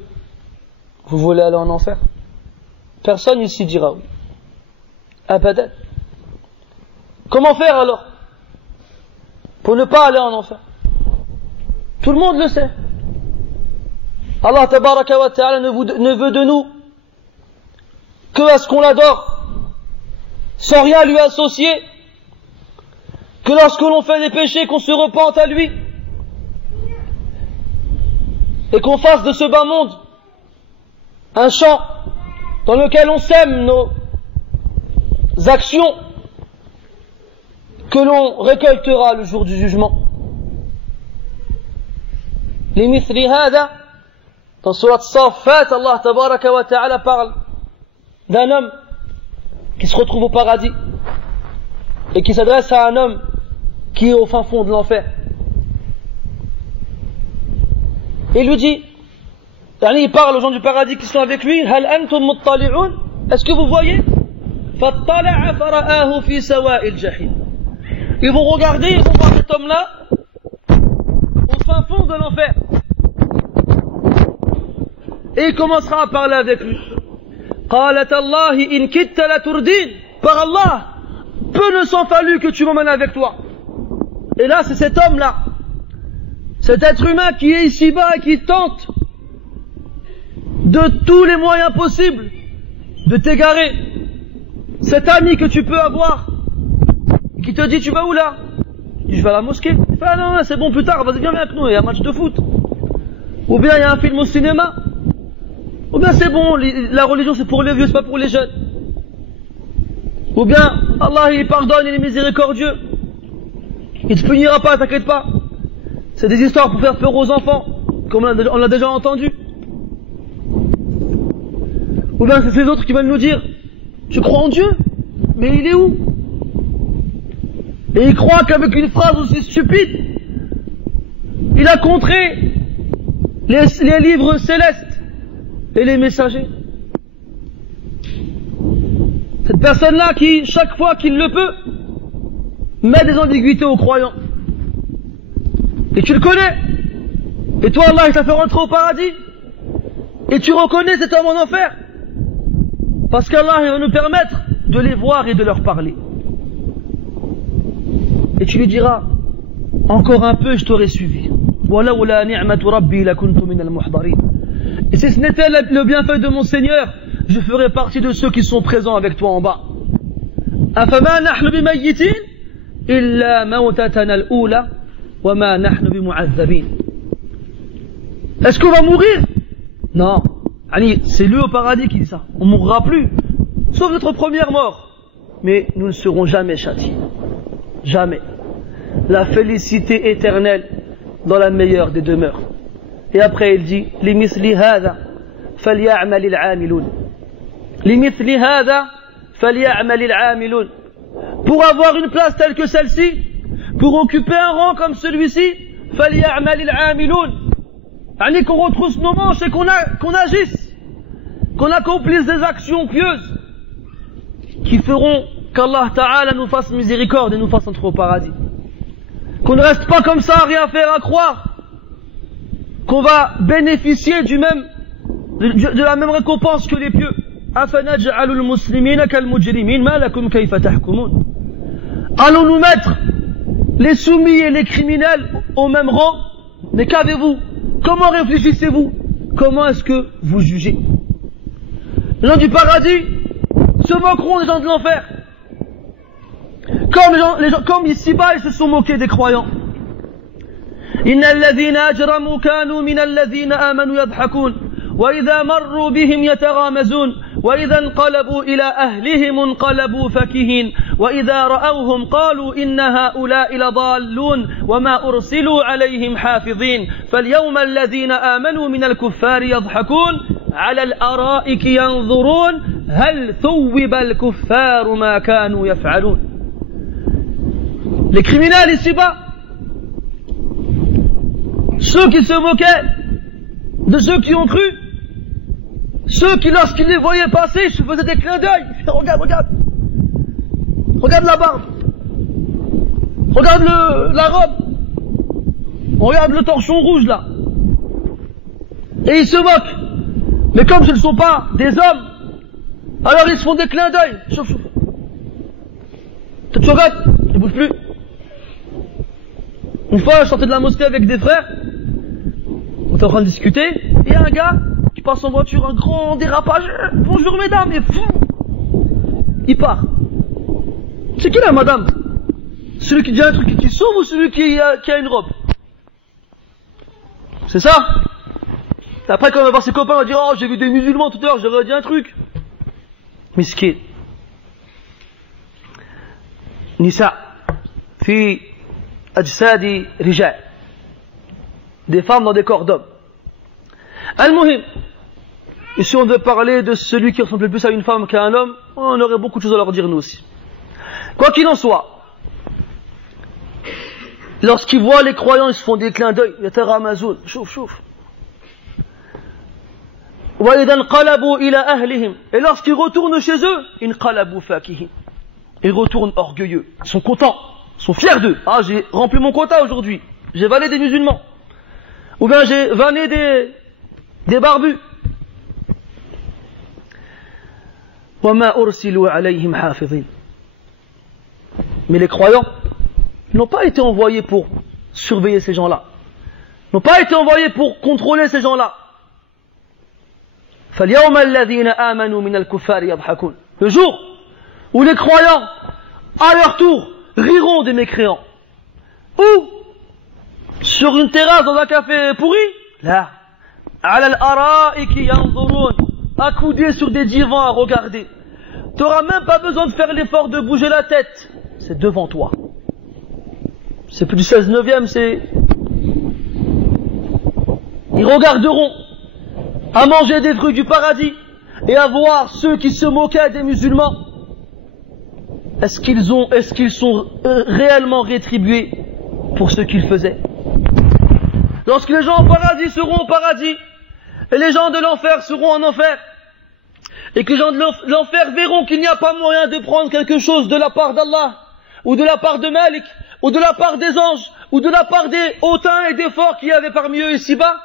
vous voulez aller en enfer? Personne ici dira oui. Abadan. Comment faire alors pour ne pas aller en enfer? Tout le monde le sait. Allah tabaraka wa ta'ala ne veut de nous que à ce qu'on l'adore, sans rien lui associer, que lorsque l'on fait des péchés, qu'on se repente à lui, et qu'on fasse de ce bas monde un champ dans lequel on sème nos actions que l'on récoltera le jour du jugement. Limithli hada, dans Surat Saffat, Allah tabaraka wa ta'ala parle d'un homme qui se retrouve au paradis et qui s'adresse à un homme qui est au fin fond de l'enfer. Et il lui dit, il parle aux gens du paradis qui sont avec lui, Hal antum muttali'un, est-ce que vous voyez? Fattala'a fara'ahu fi sawa'il jahim. Ils vont regarder, ils vont voir cet homme-là au fin fond de l'enfer. Et il commencera à parler avec lui. Qalat Allahi in kitta la turdin. Par Allah, peu ne s'en fallut que tu m'emmènes avec toi. Et là, c'est cet homme-là, cet être humain qui est ici-bas et qui tente de tous les moyens possibles de t'égarer, Cet ami que tu peux avoir, qui te dit tu vas où là? Je vais à la mosquée. Il fait ah non, c'est bon plus tard, vas-y viens avec nous, il y a un match de foot. Ou bien il y a un film au cinéma. Ou bien c'est bon, la religion c'est pour les vieux, c'est pas pour les jeunes. Ou bien Allah il pardonne, il est miséricordieux. Il te punira pas, t'inquiète pas. C'est des histoires pour faire peur aux enfants, comme on l'a déjà entendu. Ou bien c'est ces autres qui veulent nous dire tu crois en Dieu? Mais il est où? Et il croit qu'avec une phrase aussi stupide, il a contré les livres célestes et les messagers. Cette personne-là qui, chaque fois qu'il le peut, met des ambiguïtés aux croyants. Et tu le connais. Et toi, Allah, il t'a fait rentrer au paradis. Et tu reconnais cet homme en enfer. Parce qu'Allah, il va nous permettre de les voir et de leur parler. Et tu lui diras, encore un peu, je t'aurais suivi. Et si ce n'était le bienfait de mon Seigneur, je ferais partie de ceux qui sont présents avec toi en bas. Est-ce qu'on va mourir? Non. C'est lui au paradis qui dit ça. On ne mourra plus. Sauf notre première mort. Mais nous ne serons jamais châtiés. Jamais. La félicité éternelle dans la meilleure des demeures. Et après il dit لِمِثْلِ هَذَا فَلْيَعْمَلِ الْعَامِلُونَ لِمِثْلِ هَذَا فَلْيَعْمَلِ الْعَامِلُونَ. Pour avoir une place telle que celle-ci, pour occuper un rang comme celui-ci, فَلْيَعْمَلِ الْعَامِلُونَ. Qu'on retrousse nos manches et qu'on agisse, qu'on accomplisse des actions pieuses qui feront qu'Allah Ta'ala nous fasse miséricorde et nous fasse entrer au paradis. Qu'on ne reste pas comme ça à rien faire, à croire qu'on va bénéficier de la même récompense que les pieux. Allons-nous mettre les soumis et les criminels au même rang? Mais qu'avez-vous? Comment réfléchissez-vous? Comment est-ce que vous jugez? Les gens du paradis se moqueront des gens de l'enfer. Comme ici-bas, ils se sont moqués des croyants. إن الذين أجرموا كانوا من الذين آمنوا يضحكون وإذا مروا بهم يتغامزون وإذا انقلبوا إلى أهلهم انقلبوا فكهين وإذا رأوهم قالوا إن هؤلاء لضالون وما أرسلوا عليهم حافظين فاليوم الذين آمنوا من الكفار يضحكون على الأرائك ينظرون هل ثوب الكفار ما كانوا يفعلون. Les criminels ici-bas, ceux qui se moquaient de ceux qui ont cru, ceux qui lorsqu'ils les voyaient passer se faisaient des clins d'œil. Regarde la barbe, regarde la robe, regarde le torchon rouge là, et ils se moquent. Mais comme ce ne sont pas des hommes, alors ils se font des clins d'œil. Chauffe. Tu regardes, ne bouge plus. Une fois, je sortais de la mosquée avec des frères, on était en train de discuter, et il y a un gars qui passe en voiture, un grand dérapage, bonjour mesdames, et fou, il part. C'est qui là, madame? Celui qui dit un truc qui sauve ou celui qui a une robe? C'est ça? Après, quand on va voir ses copains, on va dire, oh, j'ai vu des musulmans tout à l'heure, j'aurais dit un truc. Miskin. Nisa. Fi ajsadi rijal. Des femmes dans des corps d'hommes. Al-Muhim. Ici, on veut parler de celui qui ressemble plus à une femme qu'à un homme. On aurait beaucoup de choses à leur dire, nous aussi. Quoi qu'il en soit, lorsqu'ils voient les croyants, ils se font des clins d'œil. Yataghamazoun. Chouf. Et lorsqu'ils retournent chez eux, ils retournent orgueilleux. Ils sont contents, ils sont fiers d'eux. Ah, j'ai rempli mon quota aujourd'hui. J'ai vanné des musulmans. Ou bien j'ai vanné des barbus. Mais les croyants n'ont pas été envoyés pour surveiller ces gens-là. N'ont pas été envoyés pour contrôler ces gens-là. Le jour où les croyants, à leur tour, riront des mécréants. Ou, sur une terrasse dans un café pourri, là, ala al-ara'iki yanzurun, accoudés sur des divans à regarder. T'auras même pas besoin de faire l'effort de bouger la tête. C'est devant toi. C'est plus du 16-9e, c'est... Ils regarderont à manger des fruits du paradis et à voir ceux qui se moquaient des musulmans. Est-ce qu'ils sont réellement rétribués pour ce qu'ils faisaient? Lorsque les gens au paradis seront au paradis et les gens de l'enfer seront en enfer, et que les gens de l'enfer verront qu'il n'y a pas moyen de prendre quelque chose de la part d'Allah, ou de la part de Malik, ou de la part des anges, ou de la part des hautains et des forts qu'il y avait parmi eux ici-bas,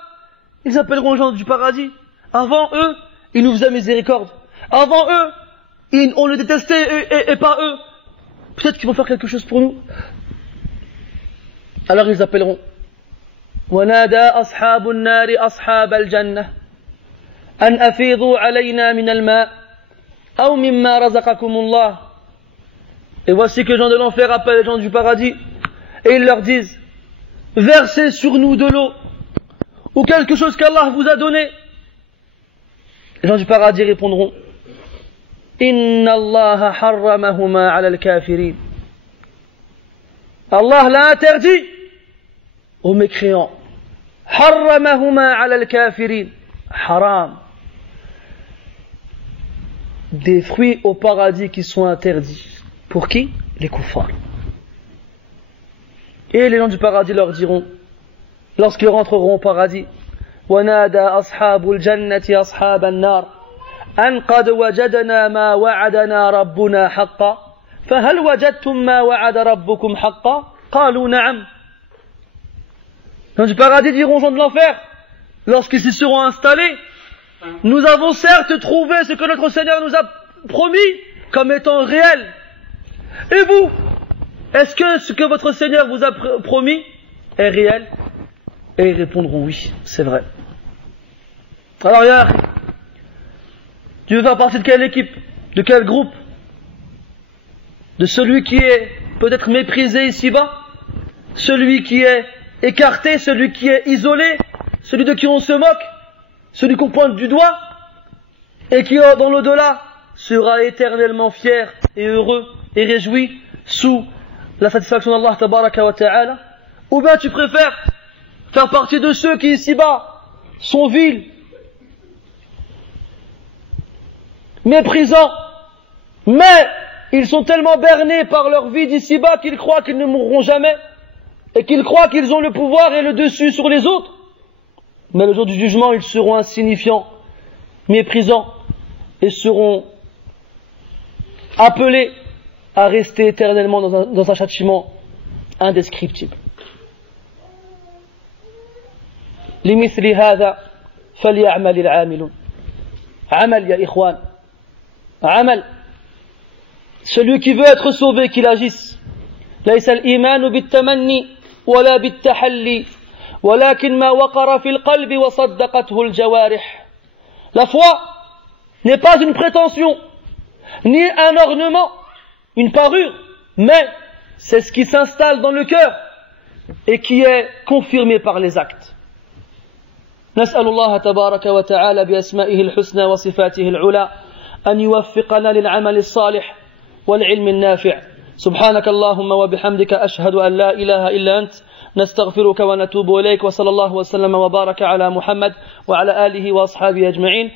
ils appelleront les gens du paradis. Avant eux, ils nous faisaient miséricorde. Avant eux, on les détestait et pas eux. Peut-être qu'ils vont faire quelque chose pour nous. Alors ils appelleront. وَنَادَى أَصْحَابُ النَّارِ أَصْحَابَ الْجَنَّةِ أَنْ أَفِيضُوا عَلَيْنَا مِنَ الْمَاءِ أَوْ مِمَّا رَزَقَكُمُ اللَّهُ. Et voici que les gens de l'enfer appellent les gens du paradis et ils leur disent: versez sur nous de l'eau ou quelque chose qu'Allah vous a donné. Les gens du paradis répondront: Inna Allah harramahuma ala al-kafirin. Allah l'a interdit aux mécréants. Harramahuma ala al-kafirin. Haram. Des fruits au paradis qui sont interdits. Pour qui? Les kuffars. Et les gens du paradis leur diront, lorsqu'ils rentreront au paradis: وَنَادَى أَصْحَابُ الْجَنَّةِ أَصْحَابَ النَّارِ أَنْ قَدْ وَجَدْنَا مَا وَعَدَنَا رَبُّنَا حَقًّا فَهَلْ وَجَدْتُمْ مَا وَعَدَ رَبُّكُمْ حَقًّا قَالُوا نَعَمْ. Les gens du paradis diront aux gens de l'enfer, lorsqu'ils s'y seront installés: nous avons certes trouvé ce que notre Seigneur nous a promis comme étant réel. Et vous, est-ce que ce que votre Seigneur vous a promis est réel? Et ils répondront: oui, c'est vrai. Alors, Yahya, tu veux faire partie de quelle équipe? De quel groupe? De celui qui est peut-être méprisé ici-bas? Celui qui est écarté? Celui qui est isolé? Celui de qui on se moque? Celui qu'on pointe du doigt? Et qui, dans l'au-delà, sera éternellement fier et heureux et réjoui sous la satisfaction d'Allah tabaraka wa ta'ala? Ou bien tu préfères faire partie de ceux qui ici-bas sont vils, méprisants, mais ils sont tellement bernés par leur vie d'ici-bas qu'ils croient qu'ils ne mourront jamais et qu'ils croient qu'ils ont le pouvoir et le dessus sur les autres, mais le jour du jugement ils seront insignifiants, méprisants et seront appelés à rester éternellement dans un châtiment indescriptible. لمثل هذا فليعمل العاملون. عمل يا إخوان, عمل. Celui qui veut être sauvé, qu'il agisse. ليس الإيمان بالتمني ولا بالتحلي ولكن ما وقر في القلب وصدقته الجوارح. La foi n'est pas une prétention, ni un ornement, une parure, mais c'est ce qui s'installe dans le cœur et qui est confirmé par les actes. نسأل الله تبارك وتعالى بأسمائه الحسنى وصفاته العلى أن يوفقنا للعمل الصالح والعلم النافع. سبحانك اللهم وبحمدك أشهد أن لا إله إلا أنت نستغفرك ونتوب إليك وصلى الله وسلم وبارك على محمد وعلى آله وأصحابه أجمعين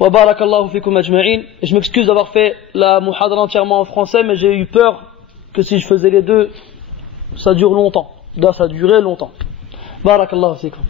وبارك الله فيكم أجمعين. Je m'excuse d'avoir fait la muhadara entièrement en français, mais j'ai eu peur que si je faisais les deux, ça dure longtemps. Ça durait longtemps. بارك الله فيكم.